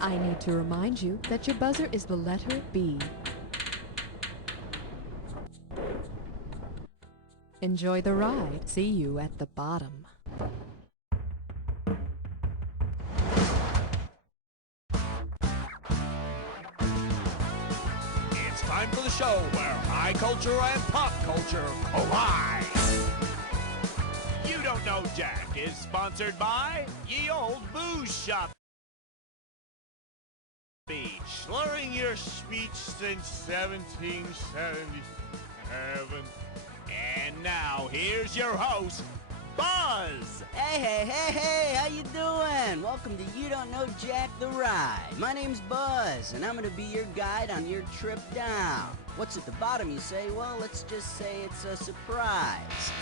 I need to remind you that your buzzer is the letter B. Enjoy the ride. See you at the bottom. It's time for the show where high culture and pop culture collide. You Don't Know Jack is sponsored by Ye Old Booze Shop. Slurring your speech since 1777. And now, here's your host, Buzz! Hey, how you doing? Welcome to You Don't Know Jack the Ride. My name's Buzz, and I'm gonna be your guide on your trip down. What's at the bottom, you say? Well, let's just say it's a surprise.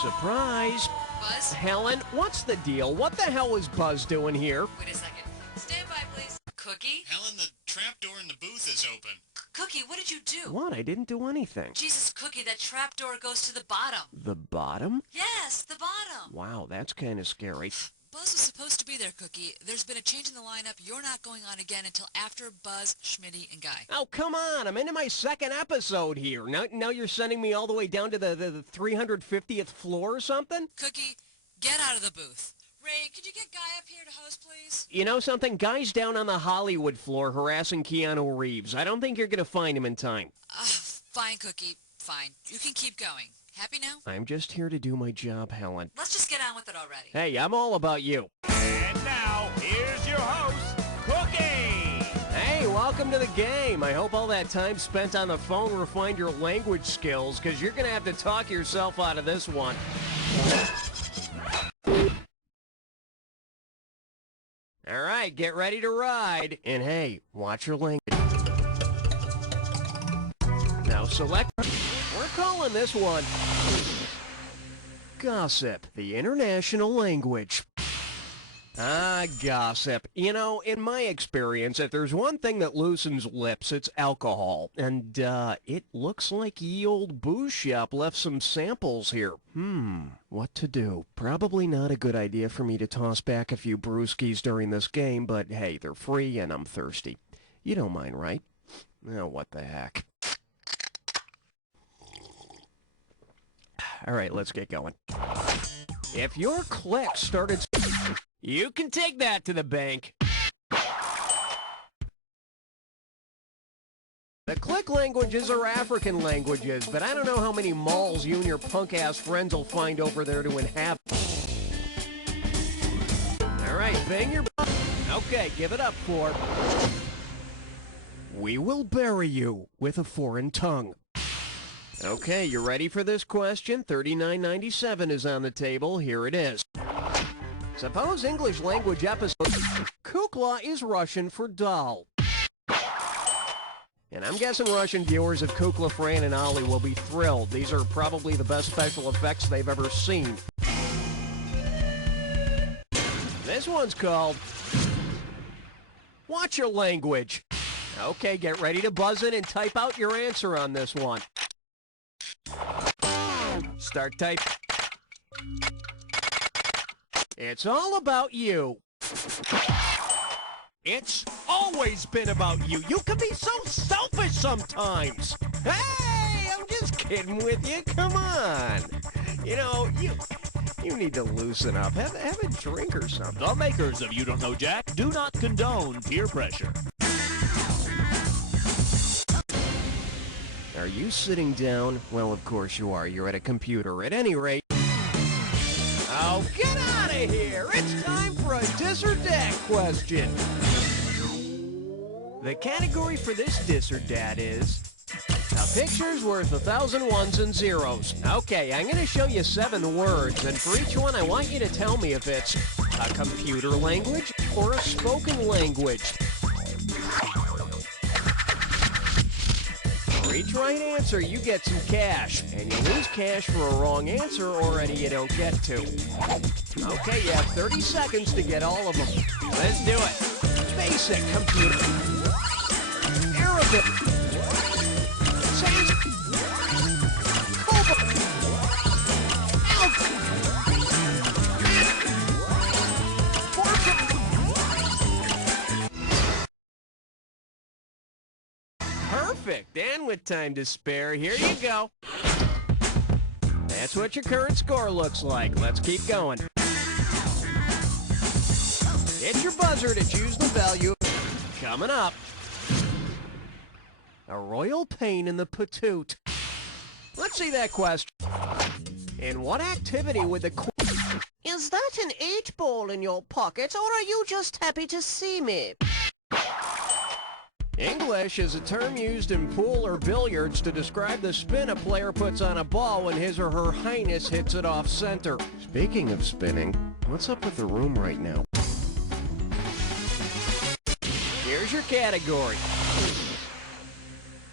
Surprise! Buzz? Helen, what's the deal? What the hell is Buzz doing here? Wait a second. Stand by, please. Cookie? Helen, the trapdoor in the booth is open. Cookie, what did you do? What? I didn't do anything. Jesus, Cookie, that trapdoor goes to the bottom. The bottom? Yes, the bottom. Wow, that's kind of scary. Buzz was supposed to be there, Cookie. There's been a change in the lineup. You're not going on again until after Buzz, Schmitty, and Guy. Oh, come on. I'm into my second episode here. Now you're sending me all the way down to the 350th floor or something? Cookie, Get out of the booth. Ray, could you get Guy up here to host, please? You know something? Guy's down on the Hollywood floor harassing Keanu Reeves. I don't think you're going to find him in time. Fine, Cookie. Fine. You can keep going. Happy now? I'm just here to do my job, Helen. Let's just get on with it already. Hey, I'm all about you. And now, here's your host, Cookie! Hey, welcome to the game. I hope all that time spent on the phone refined your language skills, because you're going to have to talk yourself out of this one. All right, get ready to ride. And hey, watch your language. Now select... We're calling this one Gossip, the international language. Gossip. You know, in my experience, if there's one thing that loosens lips, it's alcohol. And, it looks like ye old booze shop left some samples here. What to do? Probably not a good idea for me to toss back a few brewskis during this game, but hey, they're free and I'm thirsty. You don't mind, right? Oh, what the heck. All right, let's get going. If your click started... You can take that to the bank. The click languages are African languages, but I don't know how many malls you and your punk-ass friends will find over there to inhabit. All right, bang your butt. Okay, give it up for... We will bury you with a foreign tongue. Okay, you ready for this question? $39.97 is on the table. Here it is. Suppose English language episode Kukla is Russian for doll. And I'm guessing Russian viewers of Kukla, Fran, and Ollie will be thrilled. These are probably the best special effects they've ever seen. This one's called Watch Your Language. Okay, get ready to buzz in and type out your answer on this one. Start type. It's all about you. It's always been about you. You can be so selfish sometimes. Hey, I'm just kidding with you. Come on. You know, you need to loosen up. Have a drink or something. The makers of You Don't Know Jack do not condone peer pressure. Are you sitting down? Well, of course you are. You're at a computer. At any rate... Oh, get out of here! It's time for a Dis or Dat question. The category for this Dis or Dat is... A picture's worth 1,000 ones and zeros. Okay, I'm going to show you 7 words, and for each one I want you to tell me if it's a computer language or a spoken language. For each right answer, you get some cash, and you lose cash for a wrong answer or any you don't get to. Okay, you have 30 seconds to get all of them. Let's do it. Basic computer. Arabic. Sanskrit. Cobalt. Perfect, and with time to spare, here you go. That's what your current score looks like. Let's keep going. Hit your buzzer to choose the value. Coming up. A royal pain in the patoot. Let's see that question. In what activity would the Is that an 8-ball in your pocket, or are you just happy to see me? English is a term used in pool or billiards to describe the spin a player puts on a ball when his or her highness hits it off center. Speaking of spinning, what's up with the room right now? Here's your category.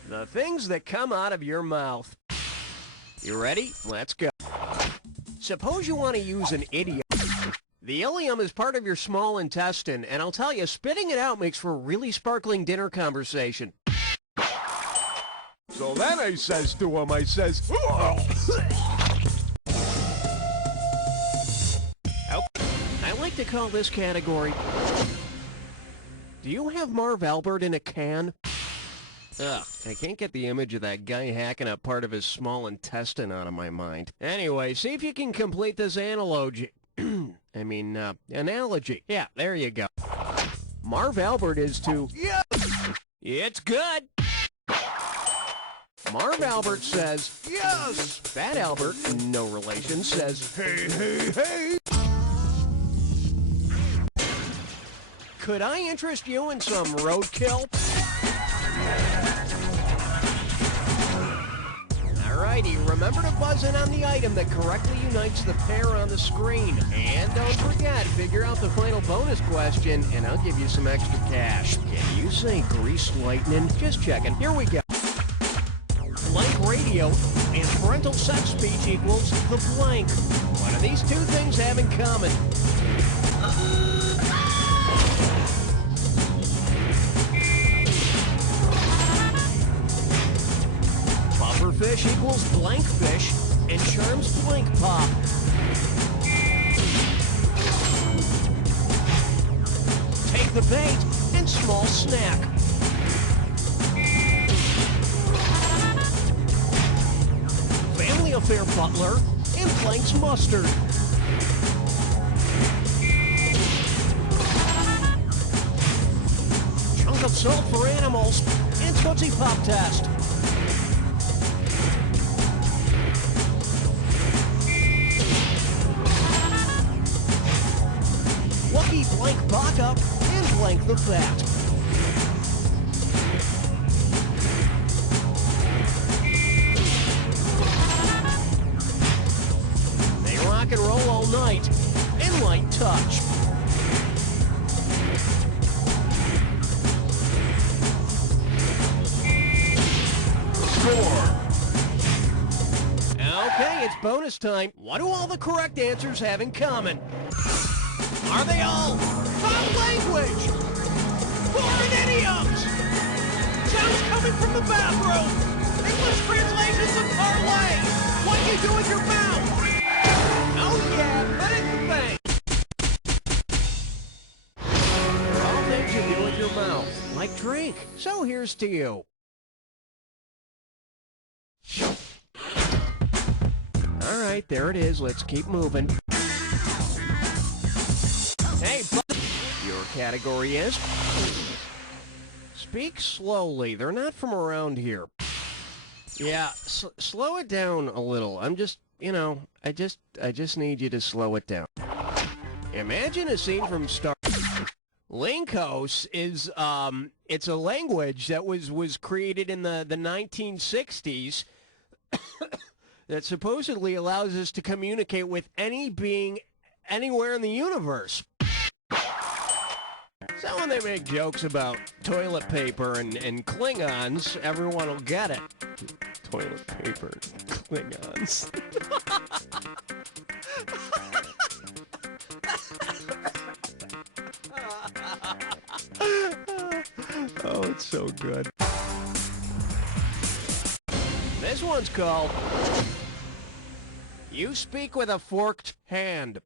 The things that come out of your mouth. You ready? Let's go. Suppose you want to use an idiom. The ileum is part of your small intestine, and I'll tell you, spitting it out makes for a really sparkling dinner conversation. So then I says to him, I says, I like to call this category, do you have Marv Albert in a can? Ugh, I can't get the image of that guy hacking up part of his small intestine out of my mind. Anyway, see if you can complete this analogy. I mean, analogy. Yeah, there you go. Marv Albert is to... Yeah! It's good! Marv Albert says, yes! Fat Albert, no relation, says, hey, hey, hey! Could I interest you in some roadkill? Alrighty, remember to buzz in on the item that correctly unites the pair on the screen. And don't forget, figure out the final bonus question, and I'll give you some extra cash. Can you say grease lightning? Just checking. Here we go. Blank radio and parental sex speech equals the blank. What do these two things have in common? Pufferfish equals blank fish and charms blank pop. Take the bait and small snack. Family affair butler and Blank's mustard. Chunk of salt for animals and Tootsie Pop test. Lucky blank baka and blank the fat. Rock and roll all night and light touch. Score. Okay, it's bonus time. What do all the correct answers have in common? Are they all foul language? Foreign idioms? Sounds coming from the bathroom? English translations of parlay? What you do with your mouth? Oh yeah, put it in the bank. They're all things you do with your mouth, like drink. So here's to you. All right, there it is. Let's keep moving. Hey, your category is... Speak slowly. They're not from around here. Yeah, slow it down a little. I'm just... You know, I just need you to slow it down. Imagine a scene from Star... Linkos is, it's a language that was created in the 1960s that supposedly allows us to communicate with any being anywhere in the universe. So when they make jokes about toilet paper and Klingons, everyone will get it. Toilet paper, Klingons. Oh, it's so good. This one's called You Speak with a Forked Hand.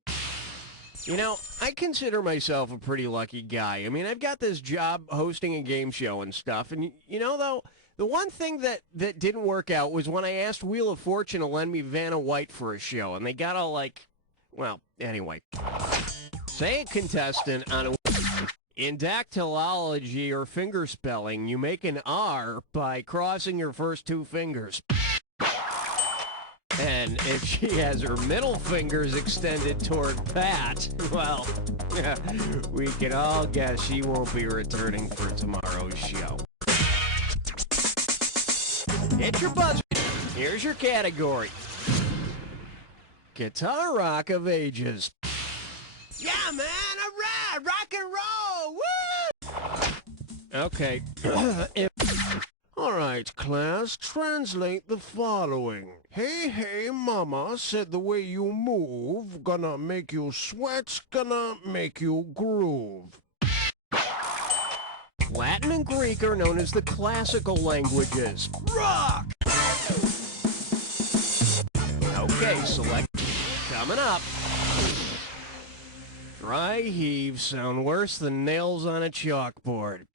You know, I consider myself a pretty lucky guy. I mean, I've got this job hosting a game show and stuff, and you know, though, the one thing that didn't work out was when I asked Wheel of Fortune to lend me Vanna White for a show, and they got all like, well, anyway. Say a contestant on a... In dactylology or finger spelling, you make an R by crossing your first two fingers. And if she has her middle fingers extended toward Pat, well, we can all guess she won't be returning for tomorrow's show. Hit your buzzer. Here's your category. Guitar rock of ages. Yeah, man, all right, rock and roll, woo! Okay. All right, class, translate the following. Hey, hey, mama said the way you move, gonna make you sweat, gonna make you groove. Latin and Greek are known as the classical languages. Rock! Okay, select. Coming up. Dry heaves sound worse than nails on a chalkboard.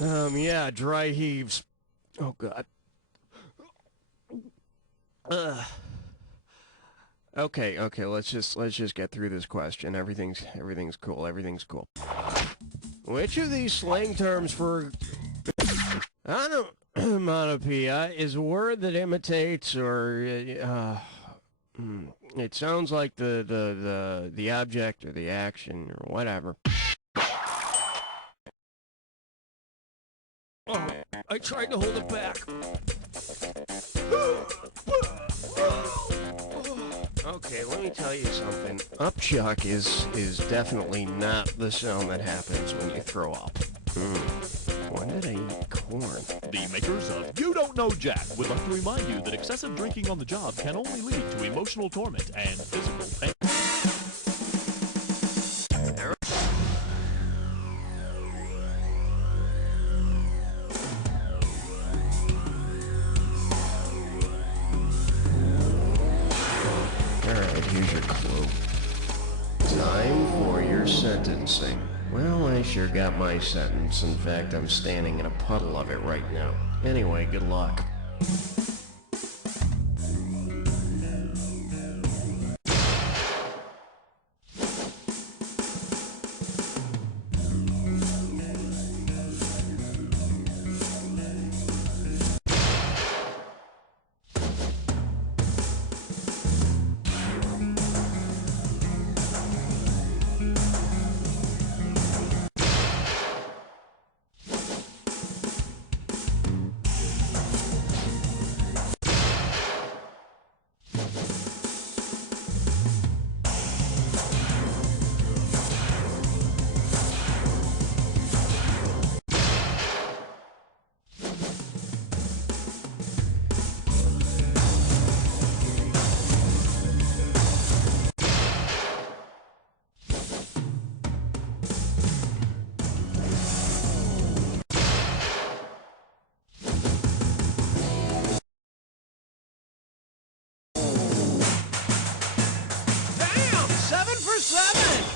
Yeah, dry heaves. Oh, God. Okay, let's just get through this question. Everything's cool. Everything's cool. Which of these slang terms for onomatopoeia is a word that imitates or it sounds like the object or the action or whatever. Oh, I tried to hold it back. Okay, let me tell you something. Upchuck is definitely not the sound that happens when you throw up. When did I eat corn? The makers of You Don't Know Jack would like to remind you that excessive drinking on the job can only lead to emotional torment and physical pain. Alright, here's your clue. Time for your sentencing. Well, I sure got my sentence. In fact, I'm standing in a puddle of it right now. Anyway, good luck.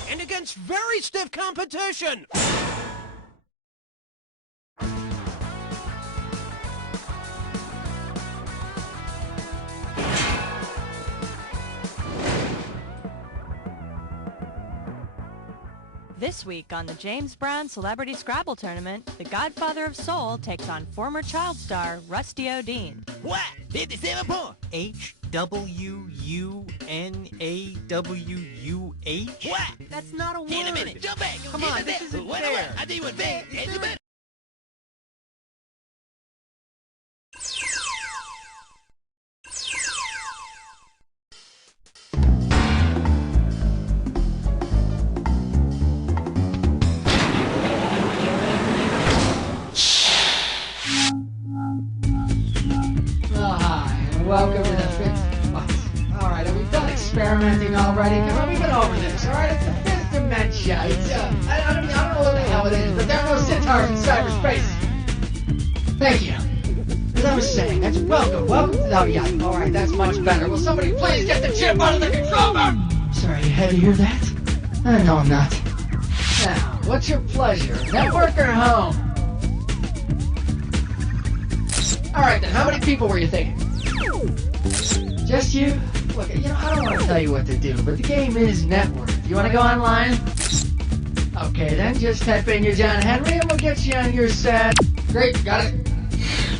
And against very stiff competition. This week on the James Brown Celebrity Scrabble Tournament, the Godfather of Soul takes on former child star Rusty O'Dean. What? 57 points. H-W-U-N-A-W-U-H? What? That's not a word. In a minute. Jump back. Come on, this isn't fair. I tell you what, fair. It's a minute. Welcome to the fifth. Alright, are we done experimenting already? Come on, we've been over this. Alright, it's the fifth dementia. It's, I don't know what the hell it is, but there are no centaurs in cyberspace. Thank you. As I was saying, that's welcome to the... Oh, yeah, alright, that's much better. Will somebody please get the chip out of the control room? Sorry, you had to hear that? No, I'm not. Now, what's your pleasure? Network or home? Alright then, how many people were you thinking? Just you? Look, you know, I don't want to tell you what to do, but the game is network. You want to go online? Okay, then just type in your John Henry and we'll get you on your set. Great, got it.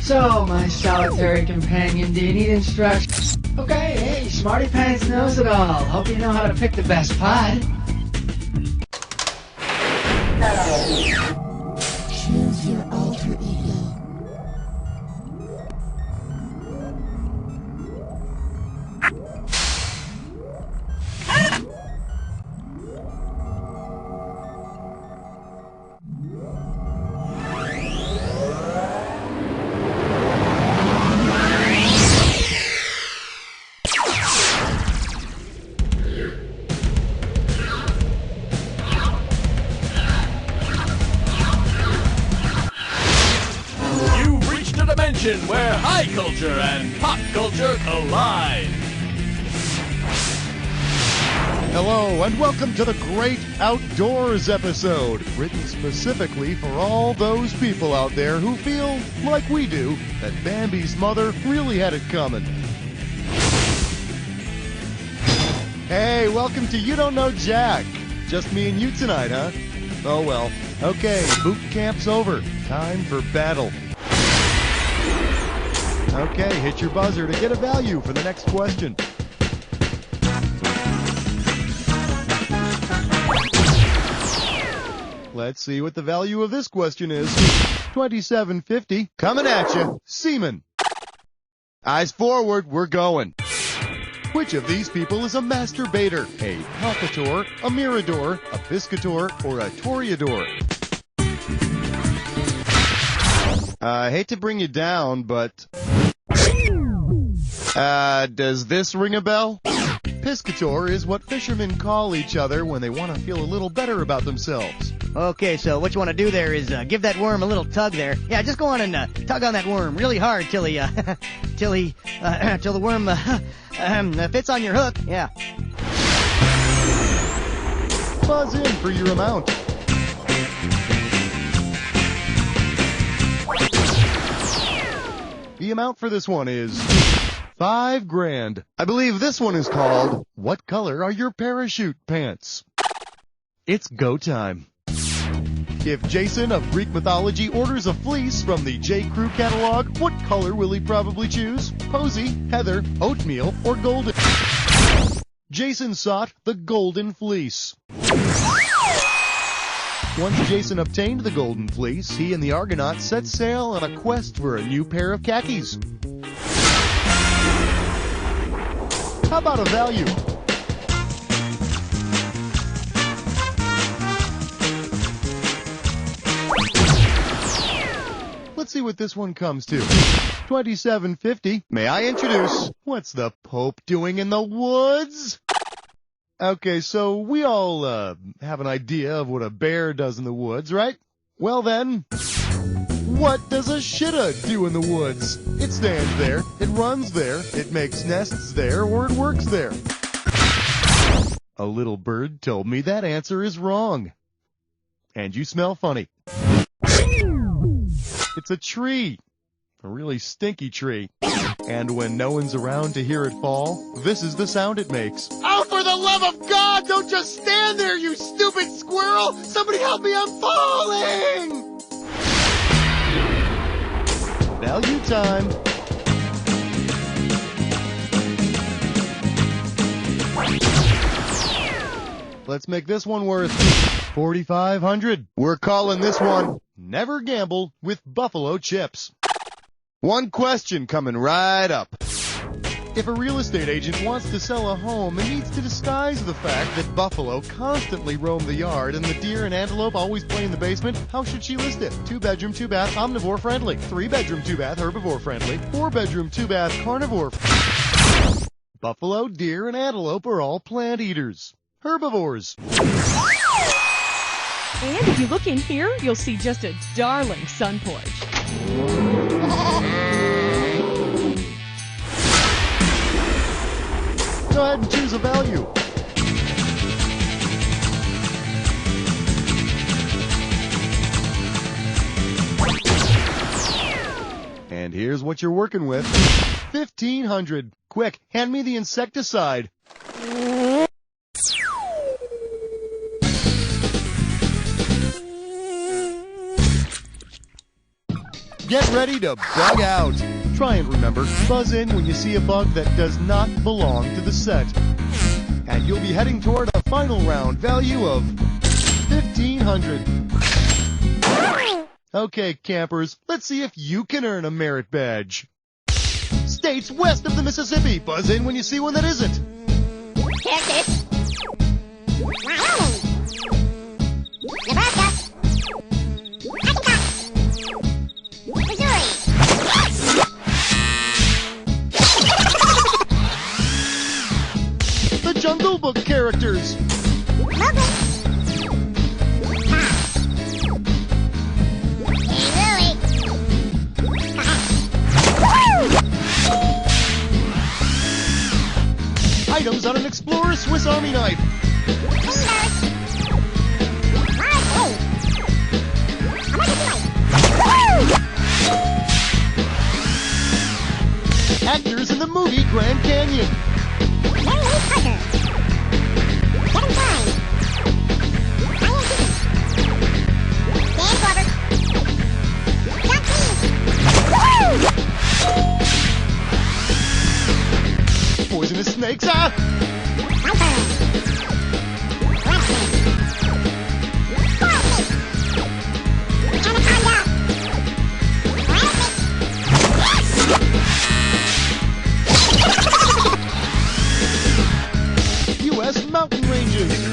So, my solitary companion, do you need instructions? Okay, hey, Smarty Pants knows it all. Hope you know how to pick the best pod. Choose your alter ego. Where high culture and pop culture collide. Hello and welcome to the Great Outdoors episode, written specifically for all those people out there who feel, like we do, that Bambi's mother really had it coming. Hey, welcome to You Don't Know Jack. Just me and you tonight, huh? Oh well. Okay, boot camp's over. Time for battle. Okay, hit your buzzer to get a value for the next question. Let's see what the value of this question is. $27.50. Coming at you, Seaman. Eyes forward, we're going. Which of these people is a masturbator? A palpator, a mirador, a piscator, or a toreador? I hate to bring you down, but... does this ring a bell? Piscator is what fishermen call each other when they want to feel a little better about themselves. Okay, so what you want to do there is give that worm a little tug there. Yeah, just go on and tug on that worm really hard till the worm fits on your hook. Yeah. Buzz in for your amount. The amount for this one is $5,000. I believe this one is called, What Color Are Your Parachute Pants? It's go time. If Jason of Greek mythology orders a fleece from the J. Crew catalog, what color will he probably choose? Posy, heather, oatmeal, or golden? Jason sought the golden fleece. Once Jason obtained the golden fleece, he and the Argonauts set sail on a quest for a new pair of khakis. How about a value? Let's see what this one comes to. $27.50. May I introduce, what's the Pope doing in the woods? Okay, so we all have an idea of what a bear does in the woods, right? Well then, what does a shitta do in the woods? It stands there, it runs there, it makes nests there, or it works there. A little bird told me that answer is wrong. And you smell funny. It's a tree. A really stinky tree. And when no one's around to hear it fall, this is the sound it makes. Oh, for the love of God, don't just stand there, you stupid squirrel! Somebody help me, I'm falling! Value time. Let's make this one worth $4,500. We're calling this one Never Gamble with Buffalo Chips. One question coming right up. If a real estate agent wants to sell a home and needs to disguise the fact that buffalo constantly roam the yard and the deer and antelope always play in the basement, how should she list it? 2-bedroom, 2-bath, omnivore friendly. 3-bedroom, 2-bath, herbivore friendly. 4-bedroom, 2-bath, carnivore friendly. Buffalo, deer, and antelope are all plant eaters. Herbivores. And if you look in here, you'll see just a darling sun porch. Go ahead and choose a value. And here's what you're working with. $1,500. Quick, hand me the insecticide. Get ready to bug out. Try and remember, buzz in when you see a bug that does not belong to the set. And you'll be heading toward a final round value of $1,500. Okay, campers, let's see if you can earn a merit badge. States west of the Mississippi, buzz in when you see one that isn't. Texas. Wyoming. Nebraska. Arkansas. Missouri. The Jungle Book characters. Mowgli. Items on an Explorer Swiss Army knife. Actors in the movie Grand Canyon. poisonous snakes. Ah! U.S. mountain ranges.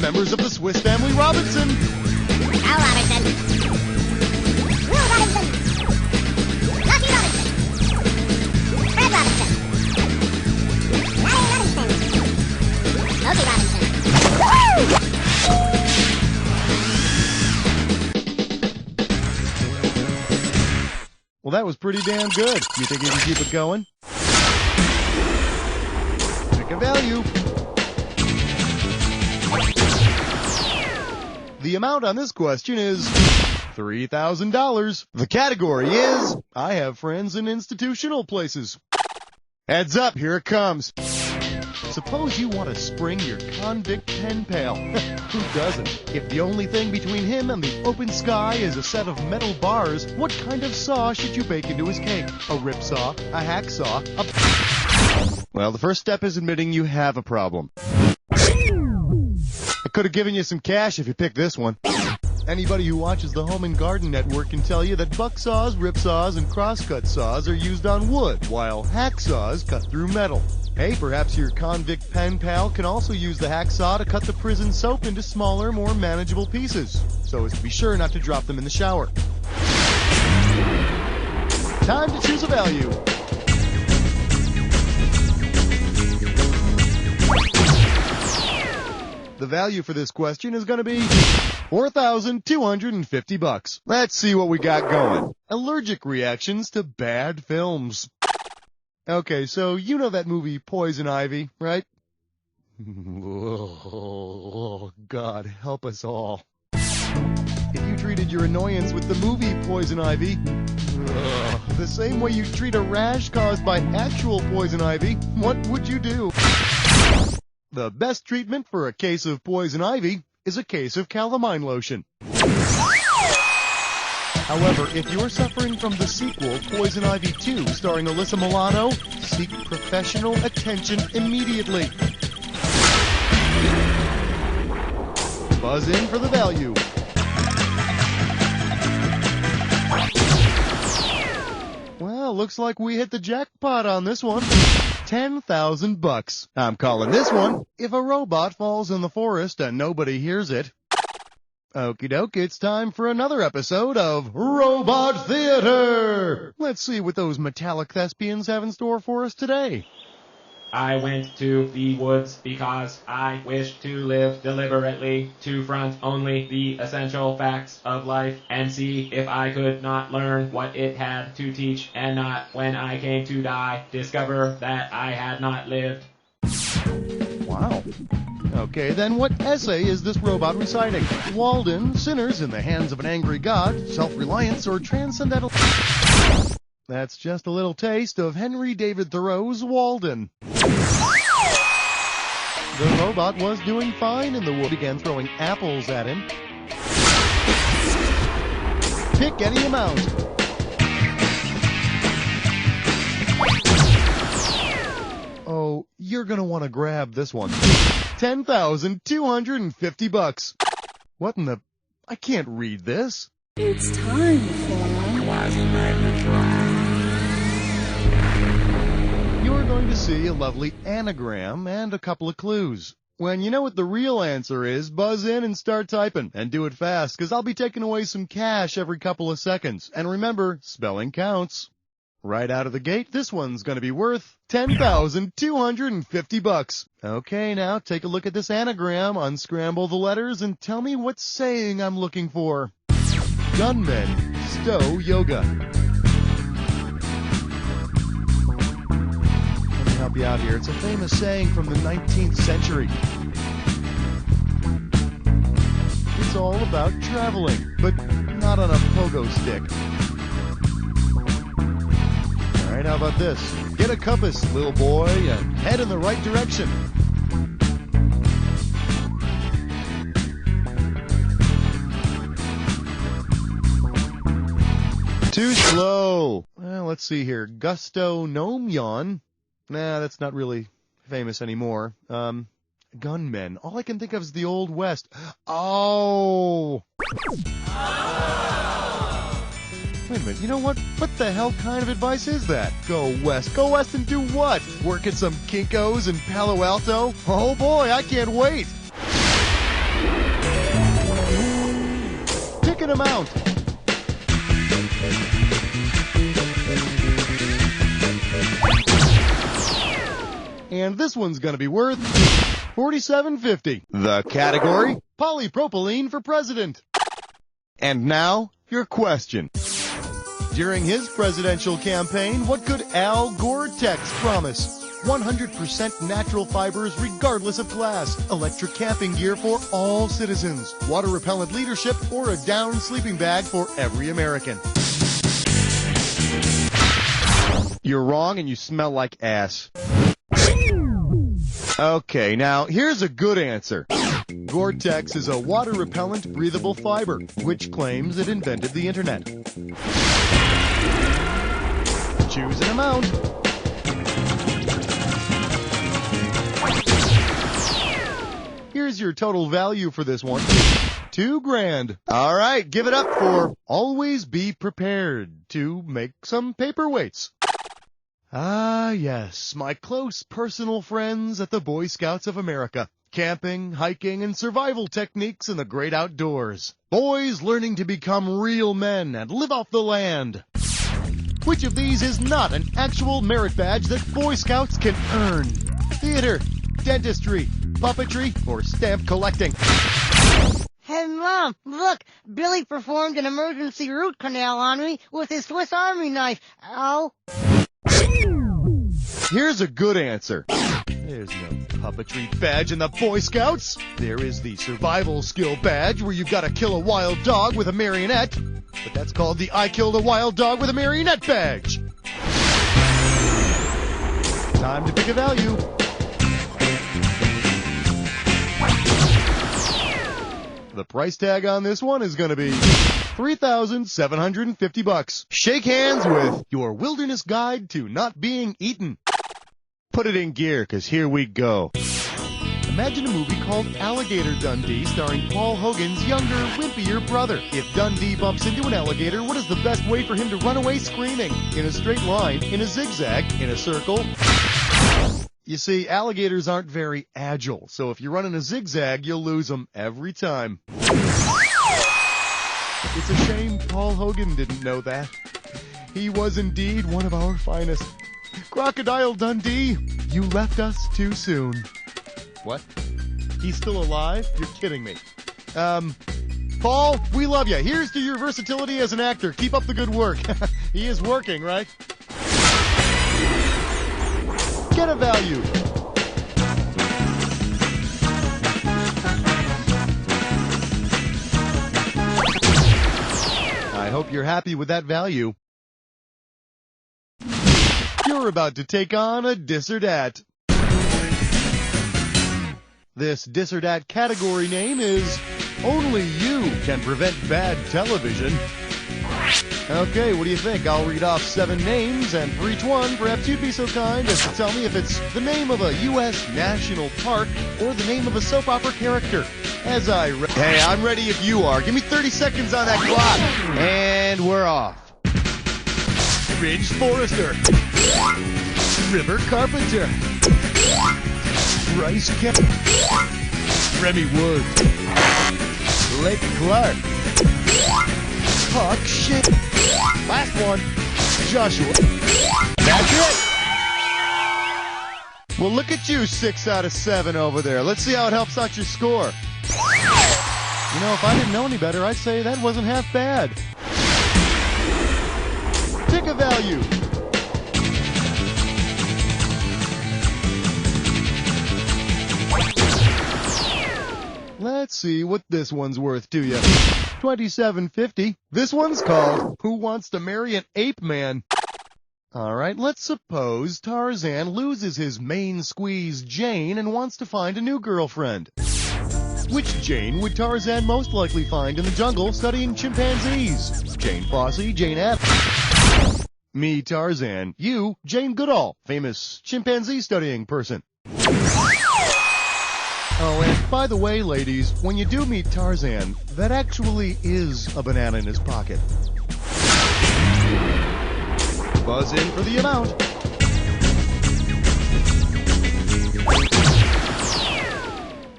Members of the Swiss Family Robinson. Al Robinson. Will Robinson. Lucky Robinson. Fred Robinson. Larry Robinson. Smokey Robinson. Woo! Well, that was pretty damn good. You think you can keep it going? Pick a value. The amount on this question is $3,000. The category is I have friends in institutional places. Heads up, here it comes. Suppose you want to spring your convict pen pal. Who doesn't? If the only thing between him and the open sky is a set of metal bars, what kind of saw should you bake into his cake? A rip saw? A hacksaw? Well, the first step is admitting you have a problem. I could have given you some cash if you picked this one. Anybody who watches the Home and Garden Network can tell you that buck saws, rip saws, and crosscut saws are used on wood, while hacksaws cut through metal. Hey, perhaps your convict pen pal can also use the hacksaw to cut the prison soap into smaller, more manageable pieces, so as to be sure not to drop them in the shower. Time to choose a value. The value for this question is going to be $4,250. Let's see what we got going. Allergic reactions to bad films. Okay, so you know that movie Poison Ivy, right? Oh, God, help us all. If you treated your annoyance with the movie Poison Ivy the same way you treat a rash caused by actual poison ivy, what would you do? The best treatment for a case of poison ivy is a case of calamine lotion. However, if you're suffering from the sequel, Poison Ivy 2, starring Alyssa Milano, seek professional attention immediately. Buzz in for the value. Well, looks like we hit the jackpot on this one. $10,000. I'm calling this one If a Robot Falls in the Forest and Nobody Hears It. Okie doke, it's time for another episode of Robot Theater! Let's see what those metallic thespians have in store for us today. I went to the woods because I wished to live deliberately, to front only the essential facts of life, and see if I could not learn what it had to teach, and not, when I came to die, discover that I had not lived. Wow. Okay, then what essay is this robot reciting? Walden, Sinners in the Hands of an Angry God, Self-Reliance, or Transcendental... That's just a little taste of Henry David Thoreau's Walden. The robot was doing fine in the wood, began throwing apples at him. Pick any amount. Oh, you're gonna want to grab this one. $10,250. What in the... I can't read this. It's time for... You're going to see a lovely anagram and a couple of clues. When you know what the real answer is, buzz in and start typing. And do it fast, because I'll be taking away some cash every couple of seconds. And remember, spelling counts. Right out of the gate, this one's going to be worth $10,250. Okay, now take a look at this anagram, unscramble the letters, and tell me what saying I'm looking for. Gunmen, stow yoga. Let me help you out here. It's a famous saying from the 19th century. It's all about traveling, but not on a pogo stick. All right, how about this? Get a compass, little boy, and head in the right direction. Too slow. Well, let's see here. Gusto Nomyon. Nah, that's not really famous anymore. Gunmen. All I can think of is the Old West. Oh! Wait a minute, you know what? What the hell kind of advice is that? Go west. Go west and do what? Work at some Kinko's in Palo Alto? Oh boy, I can't wait! Pick an amount. And this one's gonna be worth $47.50. The category, polypropylene for president. And now, your question. During his presidential campaign, what could Al Gore-Tex promise? 100% natural fibers regardless of class, electric camping gear for all citizens, water-repellent leadership, or a down sleeping bag for every American. You're wrong and you smell like ass. Okay, now here's a good answer. Gore-Tex is a water-repellent breathable fiber, which claims it invented the internet. Choose an amount. Here's your total value for this one. $2,000. All right, give it up for always be prepared to make some paperweights. Ah, yes, my close personal friends at the Boy Scouts of America. Camping, hiking, and survival techniques in the great outdoors. Boys learning to become real men and live off the land. Which of these is not an actual merit badge that Boy Scouts can earn? Theater, dentistry, puppetry, or stamp collecting? Hey, Mom, look, Billy performed an emergency root canal on me with his Swiss Army knife. Ow. Here's a good answer. There's no puppetry badge in the Boy Scouts. There is the survival skill badge where you've got to kill a wild dog with a marionette. But that's called the I Killed a Wild Dog with a Marionette badge. Time to pick a value. The price tag on this one is going to be $3,750. Shake hands with your wilderness guide to not being eaten. Put it in gear, because here we go. Imagine a movie called Alligator Dundee starring Paul Hogan's younger, wimpier brother. If Dundee bumps into an alligator, what is the best way for him to run away screaming? In a straight line, in a zigzag, in a circle? You see, alligators aren't very agile, so if you run in a zigzag, you'll lose them every time. It's a shame Paul Hogan didn't know that. He was indeed one of our finest. Crocodile Dundee, you left us too soon. What? He's still alive? You're kidding me. Paul, we love you. Here's to your versatility as an actor. Keep up the good work. He is working, right? Get a value. I hope you're happy with that value. You're about to take on a dis or dat. This dis or dat category name is Only You Can Prevent Bad Television. Okay, what do you think? I'll read off 7 names, and for each one, perhaps you'd be so kind as to tell me if it's the name of a U.S. national park or the name of a soap opera character. Hey, I'm ready if you are. Give me 30 seconds on that clock. And we're off. Ridge Forrester. River Carpenter. Bryce Kemp. Remy Wood. Lake Clark. Hawk Shit. Last one. Joshua. That's it. Well, look at you, 6 out of 7 over there. Let's see how it helps out your score. You know, if I didn't know any better, I'd say that wasn't half bad. Pick a value. Let's see what this one's worth to you. $27.50. This one's called Who Wants to Marry an Ape Man? All right, let's suppose Tarzan loses his main squeeze Jane and wants to find a new girlfriend. Which Jane would Tarzan most likely find in the jungle studying chimpanzees? Jane Fossey, Jane F. Me, Tarzan. You, Jane Goodall, famous chimpanzee studying person. Oh, and by the way, ladies, when you do meet Tarzan, that actually is a banana in his pocket. Buzz in for the amount.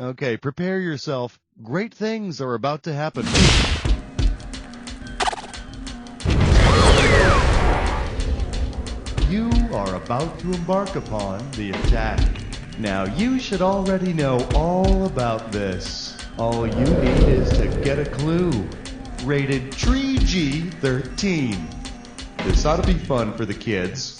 Okay, prepare yourself. Great things are about to happen. You are about to embark upon the attack. Now, you should already know all about this. All you need is to get a clue. Rated Tree G13. This ought to be fun for the kids.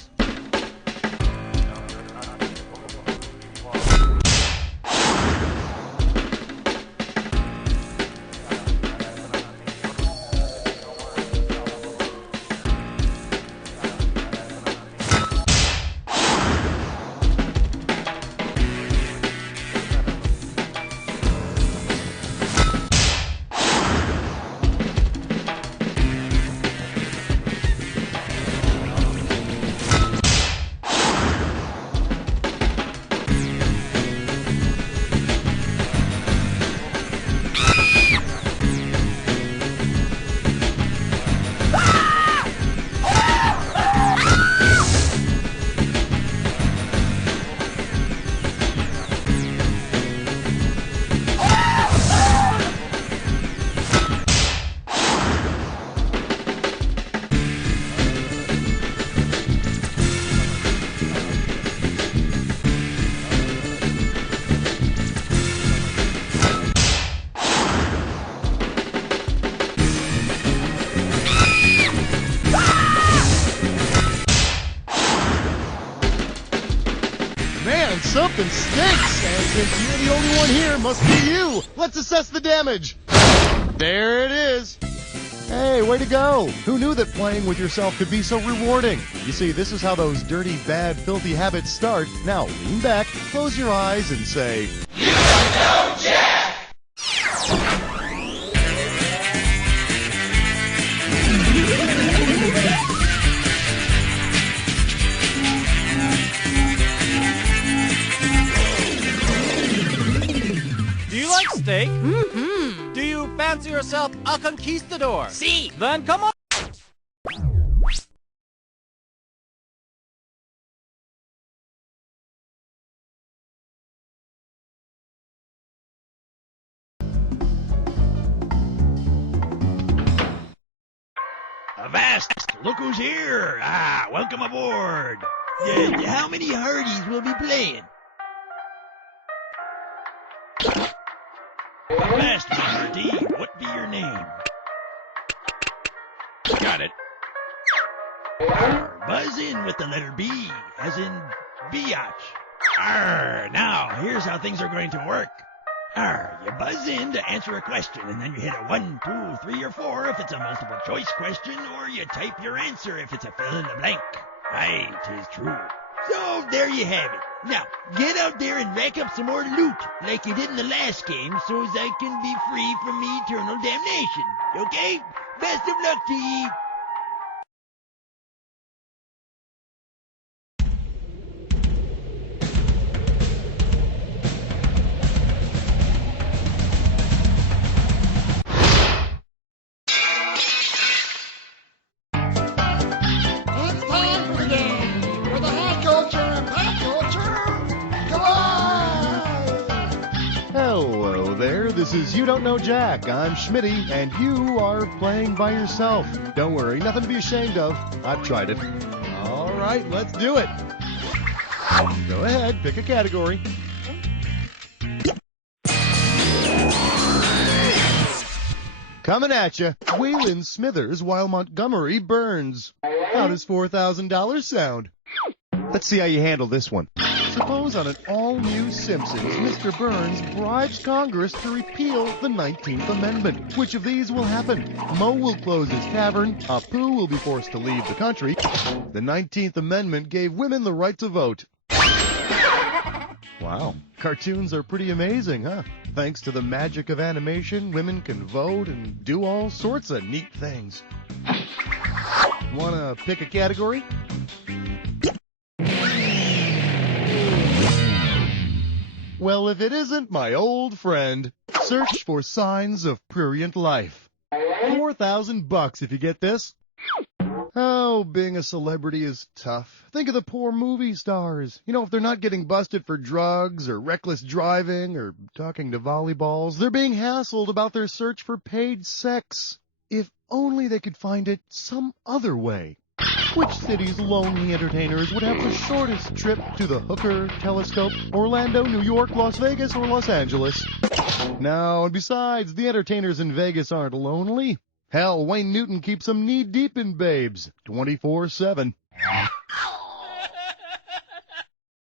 Something stinks, and since you're the only one here, must be you. Let's assess the damage. There it is. Hey, way to go. Who knew that playing with yourself could be so rewarding? You see, this is how those dirty, bad, filthy habits start. Now, lean back, close your eyes, and say, "You don't know Jack!" Do you like steak? Mm-hmm. Do you fancy yourself a conquistador? See. Then come on. Avast! Look who's here! Ah, welcome aboard! How many Hardies will be playing? Avast, my Hardy, what be your name? Got it. Arr, buzz in with the letter B, as in biatch. Arr, now, here's how things are going to work. Arr, you buzz in to answer a question, and then you hit a 1, 2, 3, or 4 if it's a multiple choice question, or you type your answer if it's a fill in the blank. Aye, 'tis true. So, there you have it. Now, get out there and rack up some more loot, like you did in the last game, so as I can be free from eternal damnation. Okay? Best of luck to ye. It's time for the game, where the high culture and pop culture collide. Hello there, this is You Don't Know Jack. I'm Schmitty, and you are playing by yourself. Don't worry, nothing to be ashamed of. I've tried it. All right, let's do it. Go ahead, pick a category. Coming at you, Waylon Smithers while Montgomery burns. How does $4,000 sound? Let's see how you handle this one. Suppose on an all-new Simpsons, Mr. Burns bribes Congress to repeal the 19th Amendment. Which of these will happen? Moe will close his tavern, Apu will be forced to leave the country. The 19th Amendment gave women the right to vote. Wow, cartoons are pretty amazing, huh? Thanks to the magic of animation, women can vote and do all sorts of neat things. Want to pick a category? Well, if it isn't my old friend, search for signs of prurient life. $4,000 if you get this. Oh, being a celebrity is tough. Think of the poor movie stars. You know, if they're not getting busted for drugs or reckless driving or talking to volleyballs, they're being hassled about their search for paid sex. If only they could find it some other way. Which city's lonely entertainers would have the shortest trip to the Hooker, Telescope, Orlando, New York, Las Vegas, or Los Angeles? No, and besides, the entertainers in Vegas aren't lonely. Hell, Wayne Newton keeps them knee-deep in babes, 24/7.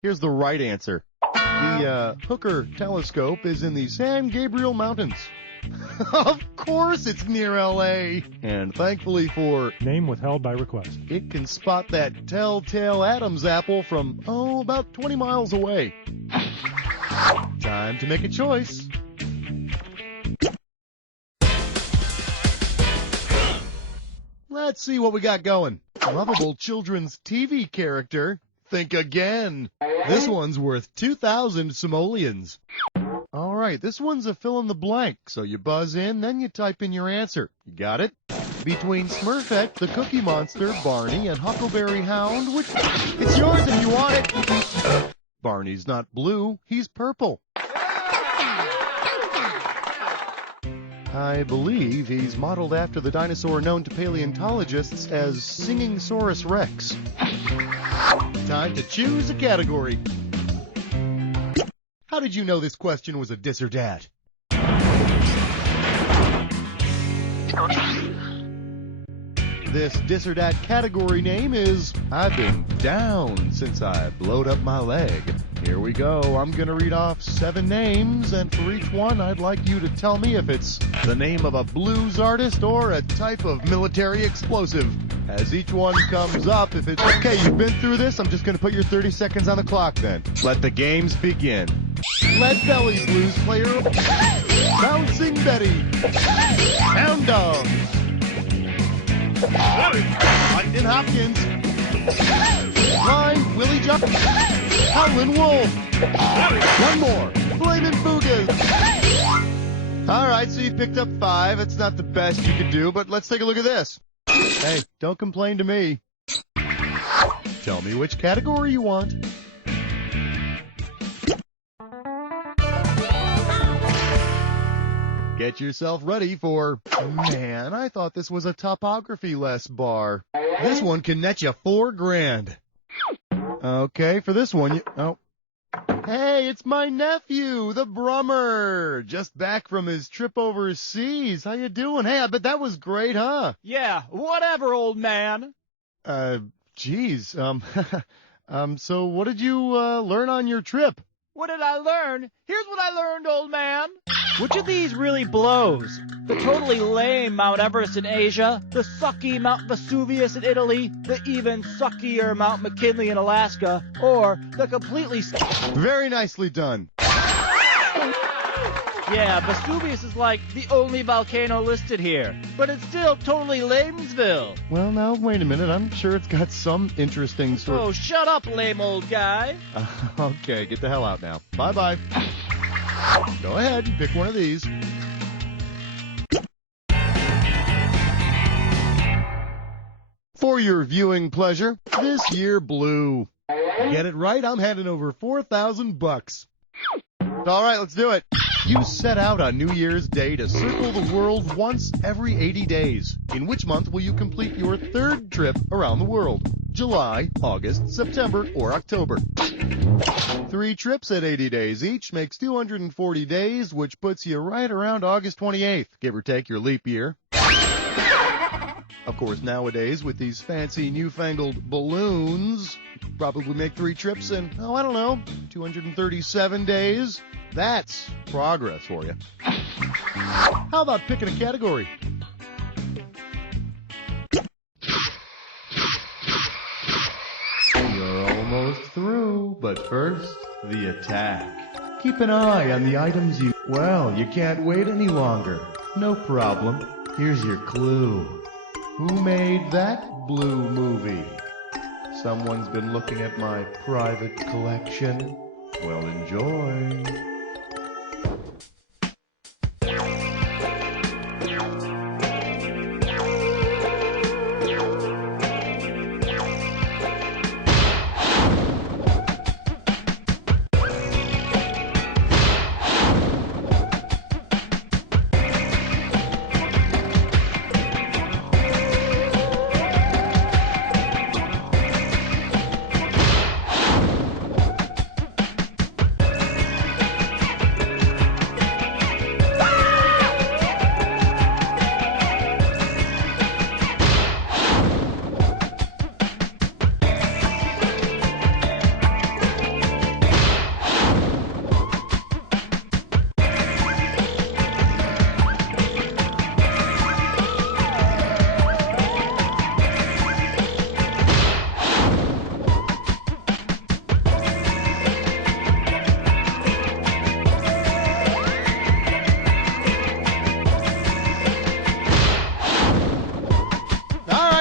Here's the right answer. The Hooker Telescope is in the San Gabriel Mountains. Of course it's near L.A. And thankfully for... Name withheld by request. It can spot that telltale Adam's apple from, about 20 miles away. Time to make a choice. Let's see what we got going. Lovable children's TV character. Think again. This one's worth 2,000 simoleons. All right, this one's a fill in the blank. So you buzz in, then you type in your answer. You got it? Between Smurfette, the Cookie Monster, Barney, and Huckleberry Hound, which... It's yours if you want it. Barney's not blue, he's purple. I believe he's modeled after the dinosaur known to paleontologists as Singing Saurus Rex. Time to choose a category. How did you know this question was a dis or dat? This dis or dat category name is I've been down since I blowed up my leg. Here we go. I'm going to read off 7 names, and for each one, I'd like you to tell me if it's the name of a blues artist or a type of military explosive. As each one comes up, if it's okay, you've been through this, I'm just going to put your 30 seconds on the clock then. Let the games begin. Lead Belly Blues player, Bouncing Betty, Hound Dogs, Lightning Hopkins, Blind Willie John, Howlin' Wolf, one more, Flamin' Fugas. Alright, so you picked up 5. It's not the best you could do, but let's take a look at this. Hey, don't complain to me. Tell me which category you want. Get yourself ready for... Man, I thought this was a topography-less bar. This one can net you $4,000. Okay, for this one, Hey, it's my nephew, the Brummer. Just back from his trip overseas. How you doing? Hey, I bet that was great, huh? Yeah, whatever, old man. Geez, so what did you, learn on your trip? What did I learn? Here's what I learned, old man. Which of these really blows? The totally lame Mount Everest in Asia, the sucky Mount Vesuvius in Italy, the even suckier Mount McKinley in Alaska, or the completely... Very nicely done. Yeah, Vesuvius is like the only volcano listed here, but it's still totally Lamesville. Well, now, wait a minute. I'm sure it's got some interesting sort of... Oh, shut up, lame old guy. Okay, get the hell out now. Bye-bye. Go ahead and pick one of these. For your viewing pleasure, this year blue. Get it right, I'm handing over $4,000. All right, let's do it. You set out on New Year's Day to circle the world once every 80 days. In which month will you complete your 3rd trip around the world? July, August, September, or October? 3 trips at 80 days each makes 240 days, which puts you right around August 28th, give or take your leap year. Of course, nowadays, with these fancy newfangled balloons, you could probably make 3 trips in, 237 days. That's progress for you. How about picking a category? You're almost through, but first, the attack. Keep an eye on the items you... Well, you can't wait any longer. No problem. Here's your clue. Who made that blue movie? Someone's been looking at my private collection. Well, enjoy.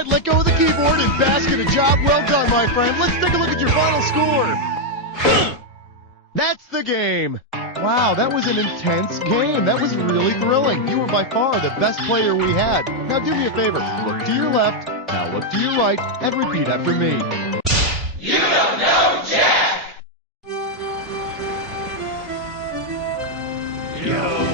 Let go of the keyboard and bask in a job well done, my friend. Let's take a look at your final score. That's the game. Wow, that was an intense game. That was really thrilling. You were by far the best player we had. Now do me a favor. Look to your left, now look to your right, and repeat after me. You don't know Jack! Yo.